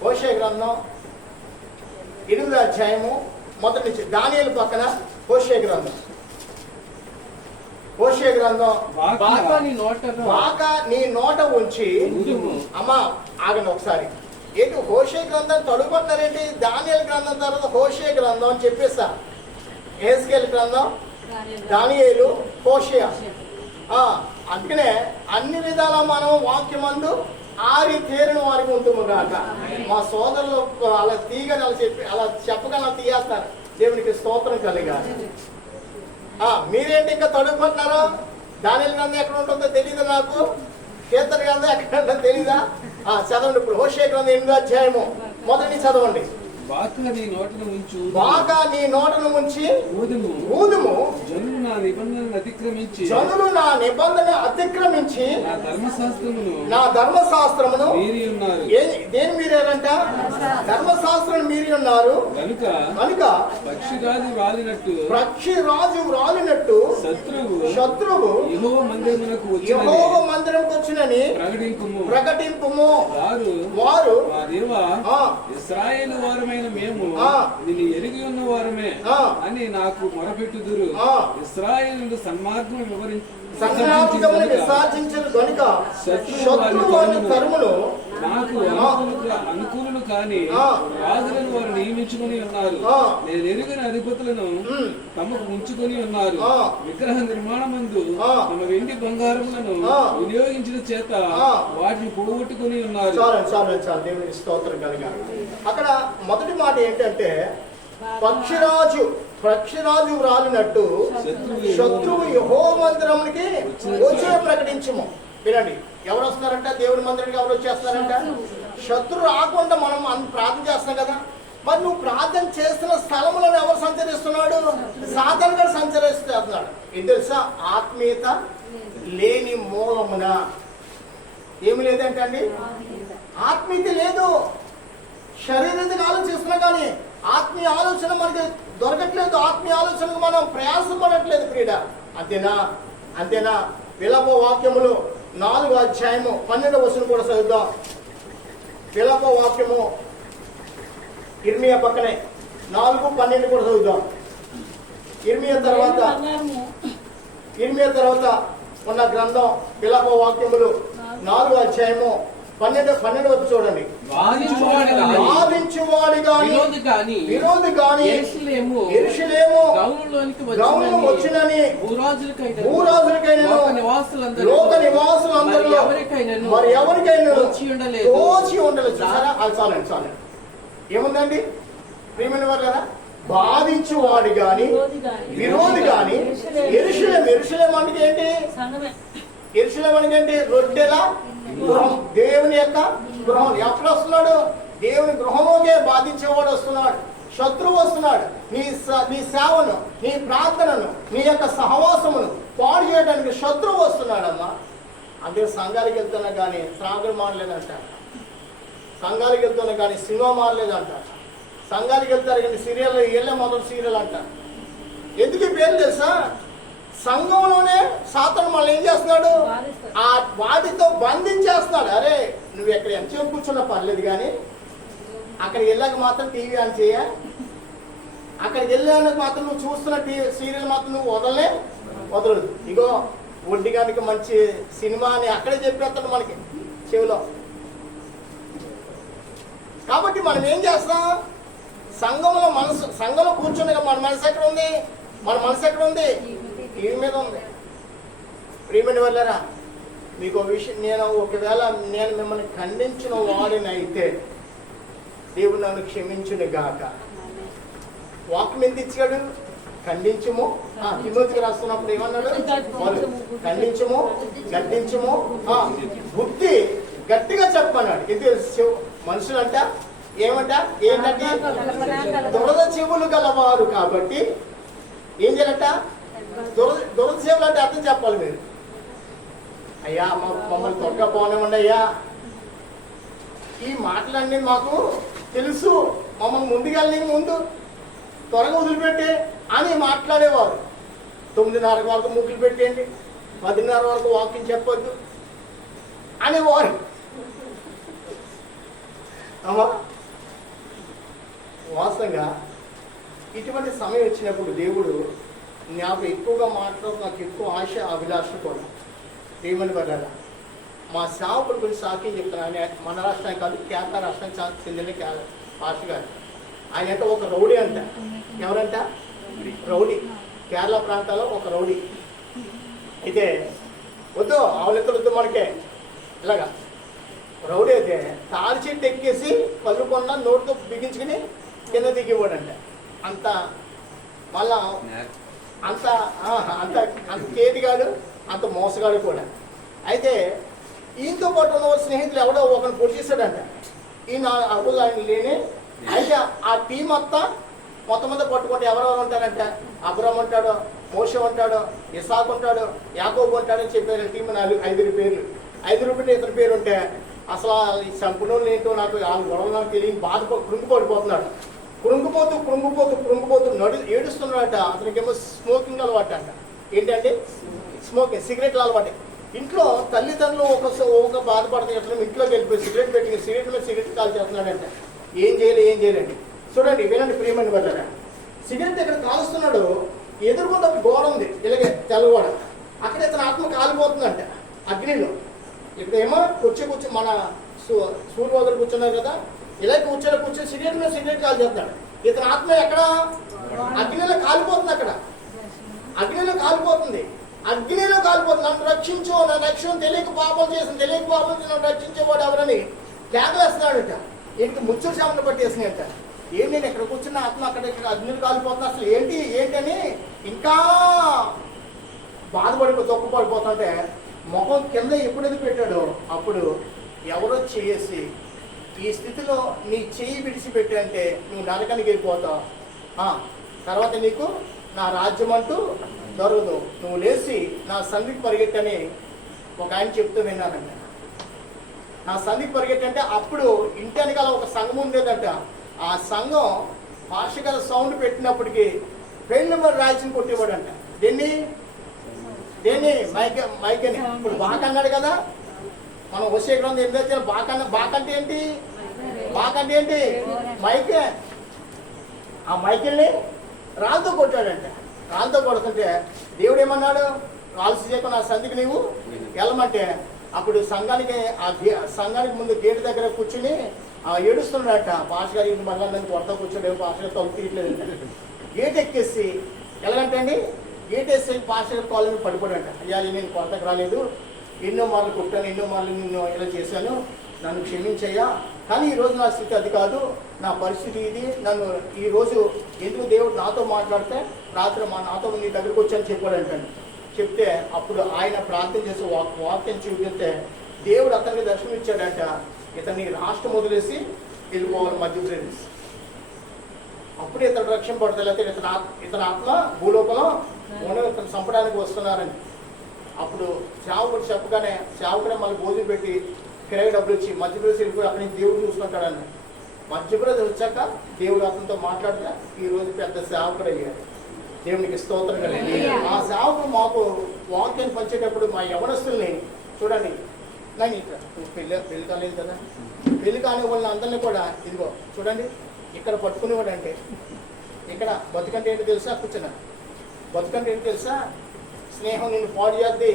హోషేయ గ్రంథం 8వ అధ్యాయము మొదటి నుంచి. దానియేలు పక్కన హోషేయ గ్రంథం. బాగా నీ నోట ఉంచి. అమ్మా ఆగండి ఒకసారి. ఏంటి హోషేయ గ్రంథం తడుగుతున్నారేంటి? దానియేలు గ్రంథం తర్వాత హోషేయ గ్రంథం అని చెప్పేస్తా. యెహెజ్కేలు గ్రంథం, దానియేలు, హోషేయ. అందుకనే అన్ని విధాల మనం వాక్యమందు ఆరి తేరిన వారికి ఉంటుంది కాక. మా సోదరులు అలా తీయగని అలా చెప్పగల తీయేస్తారు. దేవునికి స్తోత్రం కలిగాలి. మీరేంటి ఇంకా తడుగుకుంటున్నారో? దానియేలు గ్రంథం ఎక్కడ ఉంటుందో తెలియదు నాకు, కీర్తన గ్రంథం ఎక్కడ ఉంటుందో తెలీదా? చదవండి. ఇప్పుడు హోషేయ గ్రంథం 8వ అధ్యాయము మొదటి చదవండి. బాగా నీ నోటను ఉంచి ఊదుము, నా నిబంధనను అతిక్రమించి జనులు నా నిబంధన అతిక్రమించి నా ధర్మశాస్త్రమును మీరి ఉన్నారు. దేని మీరేనంట? ధర్మశాస్త్రం మీరి ఉన్నారు. కనుక పక్షిరాజు రాలినట్టు శత్రువు యెహోవా మందిరమునకు వచ్చినని ప్రకటింపుము. వారు ఇశ్రాయేలు వారమైన మేము నిన్ను ఎరిగి ఉన్న వారమే అని నాకు మొరపెట్టుదురు. ఇశ్రాయేలు సన్మార్గం విసర్జించరు కనుక శత్రువు తరుములు నాకు అనుకూలులు కాని రాజులను వారు నియమించుకుని ఉన్నారు. నేను ఎరుగని అధిపతులను తమకు ఉంచుకొని ఉన్నారు. విగ్రహ నిర్మాణమందు తమ వెండి బంగారములను వినియోగించిన చేత వాటిని పోగొట్టుకుని ఉన్నారు. దేవుని స్తోత్రం కనుక అక్కడ మొదటి మాట ఏంటంటే పక్షిరాజు రాలినట్టు శత్రువు యెహోవా మందిరానికి వచ్చే ప్రకటించము. వినండి, ఎవరు వస్తున్నారంట? దేవుని మందిరానికి ఎవరు వచ్చేస్తున్నారంట? శత్రువు రాకుండా మనం ప్రార్థన చేస్తున్నాం కదా. మరి నువ్వు ప్రార్థన చేస్తున్న స్థలంలో ఎవరు సంచరిస్తున్నాడు? సాతాను గారు సంచరిస్తున్నాడు. ఇది తెలుసా? ఆత్మీయత లేని మూలమున ఏమి లేదంటే అండి, ఆత్మీయత లేదు. శరీరంగా ఆలోచిస్తున్నా కానీ ఆత్మీయ ఆలోచన మనకి దొరకట్లేదు. ఆత్మీయ ఆలోచనకు మనం ప్రయాసపడట్లేదు ప్రియుడా. అంతేనా? విలాప వాక్యములు 4వ అధ్యాయము 12వ వచనం కూడా చదువుదాం. విలాప వాక్యము ఇర్మియా పక్కనే 4:12 కూడా చదువుదాం. ఇర్మియా తర్వాత ఉన్న గ్రంథం విలాప వాక్యములు 4వ అధ్యాయము 12 వచ్చి చూడండి. వాదించువాడి గాని విరోధి గాని యెరూషలేము వచ్చినని భూరాజులకైనా లోక నివాసులందరిలో మరి ఎవరికైనా తోచి ఉండలేదు. చాలండి. ఏముందండి ప్రియమైన వాళ్ళారా? బాధించువాడి గాని విరోధి గాని యెరూషలేము అంటే ఏంటి? యెరూషలేము అంటే ఏంటి? రొట్టెల గృహం, దేవుని యొక్క గృహం. ఎప్పుడు వస్తున్నాడు? దేవుని గృహంలోకే బాధించేవాడు వస్తున్నాడు. శత్రువు వస్తున్నాడు. నీ సేవను, నీ ప్రార్థనను, నీ యొక్క సహవాసమును పాడు చేయడానికి శత్రువు వస్తున్నాడమ్మా. అంటే సంఘాలకు వెళ్తున్నా కానీ త్రాగుడు మారలేదంట. సంఘాలకు వెళ్తున్నా కానీ సినిమా మారలేదంట. సంఘాలకు వెళ్తారు కానీ సీరియల్ ఏళ్ళే మొదటి సీరియల్ అంట. ఎందుకు ఈ పేరు తెలుసా? సంఘంలోనే సాతాను మళ్ళీ ఏం చేస్తున్నాడు? ఆ వాటితో బంధించేస్తున్నాడు. అరే నువ్వు ఎక్కడ ఎంతసేపు కూర్చున్నా పర్లేదు కానీ అక్కడికి వెళ్ళాక మాత్రం టీవీ ఆన్ చేయ, అక్కడికి వెళ్ళాక మాత్రం నువ్వు చూస్తున్న సీరియల్ మాత్రం నువ్వు వదలదు. ఇగో ఒంటిగానికి మంచి సినిమా అని అక్కడే చెప్పేస్తాడు మనకి చెవిలో. కాబట్టి మనం ఏం చేస్తాం? సంఘంలో కూర్చుని మన మనసు ఎక్కడ ఉంది? టీవీ మీద ఉంది. ప్రియమైన వాళ్ళారా, మీకు విషయం ఒకవేళ నేను మిమ్మల్ని ఖండించిన వాడినైతే దేవుడు నన్ను క్షమించును గాక. వాక్యం ఎంత ఇచ్చాడు? ఖండించుము. తిమోతికి రాస్తున్నప్పుడు ఏమన్నాడు? ఖండించుము, గద్దించుము, బుద్ధి గట్టిగా చెప్పన్నాడు. ఇది మనుషులంట ఏంటంటే దురద చెవులు గలవారు. కాబట్టి ఏం చేయాలంట? దురద చెవులు అంటే అర్థం చెప్పాలి మీరు. అయ్యా మమ్మల్ని త్వరగా పోనివ్వండి అయ్యా, ఈ మాటలన్నీ మాకు తెలుసు, మమ్మల్ని ముందు త్వరగా వదిలిపెట్టే అని మాట్లాడేవారు. 9:30 వరకు ముగ్గులు పెట్టేయండి, 10:30 వరకు వాకింగ్ చెప్పొద్దు అనేవారు. వాస్తవంగా ఇటువంటి సమయం వచ్చినప్పుడు దేవుడు నాకు ఎక్కువగా మాట్లాడుతూ నాకు ఎక్కువ ఆశ అభిలాష కూడా ఏమని పడ్డా. మా సేవకుడు గురించి సాక్ష్యం చెప్తాను. మన రాష్ట్రానికి కాదు, కేరళ రాష్ట్రానికి చెందిన పాష గారు. ఆయన అంటే ఒక రౌడీ అంట. ఎవరంట? రౌడీ. కేరళ ప్రాంతాల్లో ఒక రౌడీ. అయితే వద్దు ఆవులెత్తలొద్దు మనకే, ఇలాగా రౌడీ అయితే తాడి చెట్టు ఎక్కేసి పళ్ళుకొండ నోటితో బిగించుకుని కింద దిగిపోడంట. అంత మళ్ళా అంత కేటిగాడు, అంత మోసగాడు కూడా. అయితే ఈయనతో పాటు ఉన్న స్నేహితులు ఎవడో ఒకరిని పొడిచేశాడంట. ఈయన ఆ రోజు ఆయన లేని. అయితే ఆ టీం అంతా మొత్తం మీద పట్టుకుంటే ఎవరెవరు ఉంటారంటే అబ్రహం ఉంటాడు, మోషే ఉంటాడు, ఇసాకు ఉంటాడు, యాకోబు ఉంటాడు అని చెప్పారు. టీం 5 పేర్లు. 5 పేర్లు ఇతని పేరు ఉంటే అసలు ఈ సంపూర్ణ ఏంటో నాకు ఆ గొడవలు నాకు తెలియని బాధ కృంగిపడిపోతున్నాడు. కృంగిపోతూ ఏడుస్తున్నాడట. అతనికేమో స్మోకింగ్ అలవాటు అంట. ఏంటంటే స్మోకింగ్, సిగరెట్లు అలవాటు. ఇంట్లో తల్లిదండ్రులు ఒక బాధపడుతున్న ఇంట్లోకి వెళ్ళిపోయి సిగరెట్ పెట్టి సిగరెట్ మీద సిగరెట్ కాల్ చేస్తున్నాడంట. ఏం చేయలేండి. చూడండి, వినండి ప్రియమని వద్దరా. సిగరెట్ ఇక్కడ కాలుస్తున్నాడు, ఎదురుకుండా ఒక గోడ ఉంది, ఇలాగే తెల్లగోడ. అక్కడ ఇతని ఆత్మ కాలిపోతుందంట అగ్నిలో. ఇక్కడేమో కూర్చో మన సూర్యవదలు కూర్చున్నారు కదా, ఇలా కూర్చొని సిగరెట్ మీద సిగరెట్ కాల్ చేస్తాడు. ఇతని ఆత్మ ఎక్కడ అగ్నిలో కాలిపోతుంది. అక్కడ అగ్నిలో కాలిపోతుంది. నన్ను రక్షించు, నా రక్షణ తెలియక పాపం చేసి నన్ను రక్షించేవాడు ఎవరని కేకలేస్తున్నాడట. ఏంటి ముచ్చట చేమను పట్టేసినాయట. ఏంటి నేను ఇక్కడ కూర్చున్న ఆత్మ అక్కడ అగ్నిలో కాలిపోతున్నా, అసలు ఏంటని ఇంకా తొక్కుపడిపోతుంటే ముఖం కింద ఎప్పుడైతే పెట్టాడో అప్పుడు ఎవరో చేసి ఈ స్థితిలో నీ చెయ్యి విడిచిపెట్టి అంటే నువ్వు నరకానికి వెళ్ళిపోతావు, తర్వాత నీకు నా రాజ్యం అంటూ దొరకదు, నువ్వు లేచి నా సన్నిధికి పరిగెట్టని ఒక ఆయన చెప్తూ విన్నానంట. నా సన్నిధికి పరిగెట్టంటే అప్పుడు ఇంటి వెనకాల ఒక సంఘం ఉండేదంట. ఆ సంఘం భాష గల సౌండ్ పెట్టినప్పటికీ పెళ్లి మరి రాజ్యం కొట్టేవాడంట. దేన్ని మైకని. ఇప్పుడు బాక అన్నాడు కదా, మనం వచ్చే గ్రంథం ఏం తెచ్చిన బాకంటే ఏంటి మైకే. ఆ మైకిల్ని రాళ్ళతో కొట్టాడంట. రాళ్ళతో కొడుతుంటే దేవుడు ఏమన్నాడు, రాల్సి చేయకుండా నా సంధికి నీవు వెళ్ళమంటే అప్పుడు సంఘానికి ముందు గేటు దగ్గర కూర్చుని ఏడుస్తున్నాడట. పాస్ గారు ఇది మళ్ళీ నన్ను కొడతా కూర్చోలేవు, పాస్ గారు తలుపు తీయట్లేదు. గేట్ ఎక్కేసి ఎలాగంటే గేట్ వేసి పాస్ గారు కాలేజ్ పడిపోయాడంట. అయ్యా నేను కొడతకు రాలేదు, ఎన్నో మార్లు కొట్టాను, ఎన్నో మార్లు నిన్ను ఇలా చేశాను, నన్ను క్షమించయ్యా, కానీ ఈరోజు నా స్థితి అది కాదు, నా పరిస్థితి ఇది, నన్ను ఈరోజు ఎందుకు దేవుడు నాతో మాట్లాడితే రాత్రి నాతో నీ దగ్గరకు వచ్చాను చెప్పాడంటాను. చెప్తే అప్పుడు ఆయన ప్రార్థన చేసి వాక్యం చూపిస్తే దేవుడు అతనికి దర్శనం ఇచ్చాడంట. ఇతన్ని రాష్ట్రం వదిలేసి వెళ్ళిపోవాలి మధ్యప్రదేశ్. అప్పుడు ఇతను రక్షణ పడతాయి, లేకపోతే ఇతని ఆత్మ భూలోకంలో ఇతను చంపడానికి వస్తున్నారని. అప్పుడు సేవకుడు చెప్పగానే సేవకుడే మళ్ళీ భోజనం పెట్టి కిరాయి డబ్బులు ఇచ్చి మధ్యప్రదేశ్ వెళ్ళిపోయి అక్కడి నుంచి దేవుడు చూసుకుంటాడని. మధ్యప్రదేశ్ వచ్చాక దేవుడు అతనితో మాట్లాడితే ఈ రోజు పెద్ద సేవకుడు అయ్యాడు. దేవునికి స్తోత్రం కలిగి ఆ సేవకుడు మాకు వాక్యాన్ని పంచేటప్పుడు మా యవనస్తుల్ని చూడండి, నేను పెళ్లి కాలేదు కదా, పెళ్లి కాని వాళ్ళని అందరినీ కూడా ఇదిగో చూడండి ఇక్కడ పట్టుకునేవాడు. అంటే ఇక్కడ బతుకంటే ఏంటి తెలుసా, కూర్చున్నా బతుకంటే ఏంటి తెలుసా, స్నేహం నిన్ను పాడు చేద్ది,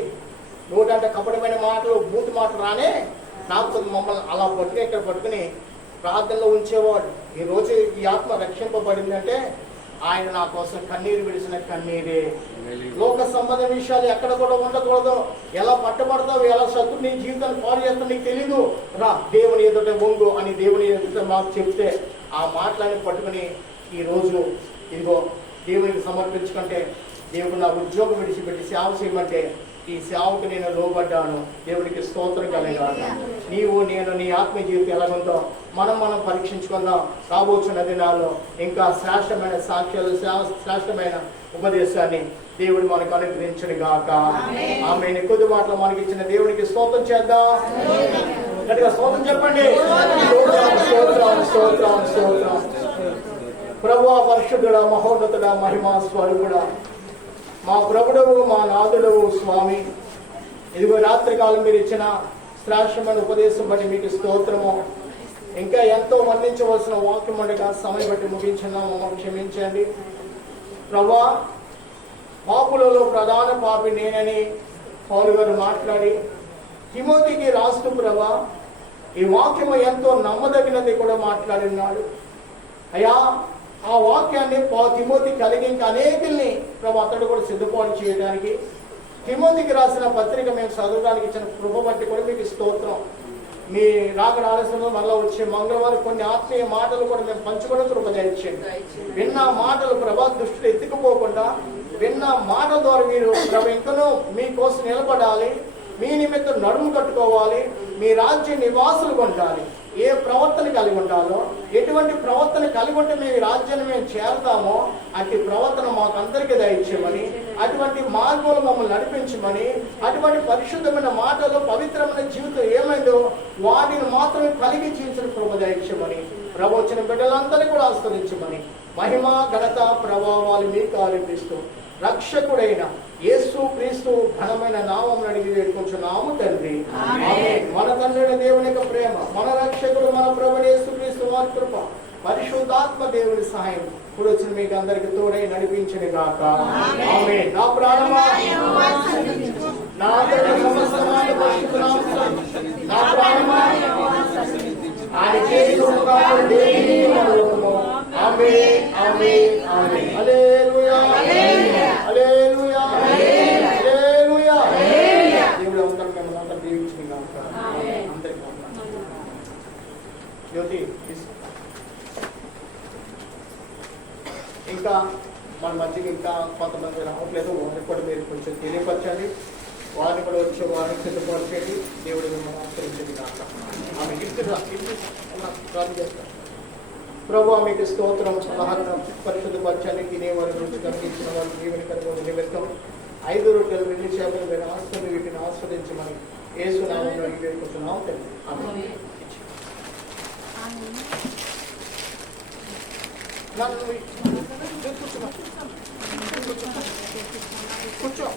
నోటంటే కపటమైన మాటలు బూతు మాటలు రానే నాకు మమ్మల్ని అలా పట్టుకుని ఇక్కడ పట్టుకుని ప్రార్థనలో ఉంచేవాడు. ఈరోజు ఈ ఆత్మ రక్షింపబడిందంటే ఆయన నా కోసం కన్నీరు విడిచిన కన్నీరే. లోక సంబంధ విషయాలు ఎక్కడ కూడా ఉండకూడదు. ఎలా పట్టబడతావు, ఎలా శత్రు నీ జీవితాన్ని పాడు చేస్తావు నీకు తెలీదు, రా దేవుని ఎదుట వంగు అని దేవుని ఎదుట మాకు చెప్తే ఆ మాటలని పట్టుకుని ఈరోజు ఇదిగో దేవునికి సమర్పించుకుంటే దేవుడు నా ఉద్యోగం విడిచిపెట్టి సేవ చేయమంటే ఈ సేవకు నేను లోబడ్డాను. దేవుడికి స్తోత్రం కలగాలి. నీవు నేను నీ ఆత్మ జీవితం ఎలాగుందో మనం పరీక్షించుకుందాం. రాబోతున్న దినాల్లో ఇంకా శ్రేష్టమైన సాక్ష్యాలు, శ్రేష్టమైన ఉపదేశాన్ని దేవుడు మనకు అనుగ్రహించను గాక. ఆమె కొద్ది మాటలు మనకి ఇచ్చిన దేవుడికి స్తోత్రం చేద్దాం. గట్టిగా స్తోత్రం చెప్పండి. ప్రభువా, పరిశుద్ధుడా, మహోన్నతుడా, మహిమా స్వరూపుడా, మా ప్రభుడవు, మా నాథుడవు స్వామి, ఇదిగో రాత్రికాలం మీరు ఇచ్చిన శ్రేష్టమైన ఉపదేశం బట్టి మీకు స్తోత్రము. ఇంకా ఎంతో వర్ణించవలసిన వాక్యం ఉండగా సమయం బట్టి ముగించున్నాము, మమ్మల్ని క్షమించండి. ప్రభా, పాపులలో ప్రధాన పాపి నేనని పౌలు గారు మాట్లాడి తిమోతికి రాస్తూ ప్రభా ఈ వాక్యము ఎంతో నమ్మదగినది కూడా మాట్లాడినాడు. అయ్యా, ఆ వాక్యాన్ని తిమోతి కలిగి ఇంకా అనేకుల్ని ప్రభు అతడు కూడా సిద్ధపాటు చేయడానికి తిమోతికి రాసిన పత్రిక మేము చదవడానికి ఇచ్చిన కృప బట్టి కూడా మీకు స్తోత్రం. మీ రాకడ ఆలస్యంలో మళ్ళీ వచ్చే మంగళవారం కొన్ని ఆత్మీయ మాటలు కూడా మేము పంచుకోవడం కృప దయచేయండి. విన్న మాటలు ప్రభా దృష్టిలో ఎత్తుకుపోకుండా విన్న మాటల ద్వారా మీరు ప్రభు ఇంకనూ మీకోసం నిలబడాలి, మీ నిమిత్తం నడుము కట్టుకోవాలి, మీ రాజ్య నివాసులు కొండాలి. ఏ ప్రవర్తన కలిగి ఉండాలో, ఎటువంటి ప్రవర్తన కలిగి ఉంటే మేము ఈ రాజ్యాన్ని మేము చేరుతామో అట్టి ప్రవర్తన మాకు అందరికీ దయచేయమని, అటువంటి మార్గంలో మమ్మల్ని నడిపించమని, అటువంటి పరిశుద్ధమైన మాటలు పవిత్రమైన జీవితం ఏమైందో వాటిని మాత్రమే కలిగి జీవించిన కృప దయచేయమని, ప్రభు వచ్చిన బిడ్డలందరినీ కూడా ఆస్వాదించమని, మహిమ ఘనత ప్రభావాలు మీకు ఆరోపిస్తూ రక్షకుడైన యేసు క్రీస్తు ఘనమైన నామం అడిగి వేడుకొంచున్నాము తండ్రి. ఆమేన్. మన తండ్రి దేవుని యొక్క ప్రేమ, మన రక్షకుడు మన ప్రభువు యేసు క్రీస్తు వారి కృప, పరిశుద్ధాత్మ దేవుని సహాయం ఇప్పుడు వచ్చిన మీకు అందరికి తోడై నడిపించని గాక. ఆమేన్. నా ప్రాణమా నా అంతరంగ సమస్తమైన పరిశుద్ధనామమును, నా ప్రాణమా ఆయన చేసిన ఉపకారములు దేనిని మరువకుము. ఆమేన్, ఆమేన్, ఆమేన్. హల్లెలూయా, హల్లెలూయా, హల్లెలూయా. దేవుడు అందరూ మిమ్మల్ని అందరూ దీవించును గాక. అందరికీ వందనాలు. జ్యోతి ఇంకా మన మధ్యకి ఇంకా కొంతమంది రావట్లేదు, వారిని కూడా మీరు కొంచెం తెలియపరచండి, వారిని కూడా వచ్చే వారిని సిద్ధపరచండి. దేవుడు మిమ్మల్ని ఆశ్రయించండి కాక. ఆమె ప్రభు మీకు స్తోత్రం. సలహాలను పరిశుద్ధపరచండి, తినేవారి రుచి కనిపించిన వారి జీవన కనుగొని నిమిత్తం 5 రొట్టెలు 2 చేపలు మీరు ఆస్తులు వీటిని ఆస్వాదించమని యేసు నామములో వేడుకుంటున్నాం తండ్రి. ఆమేన్. కూర్చో.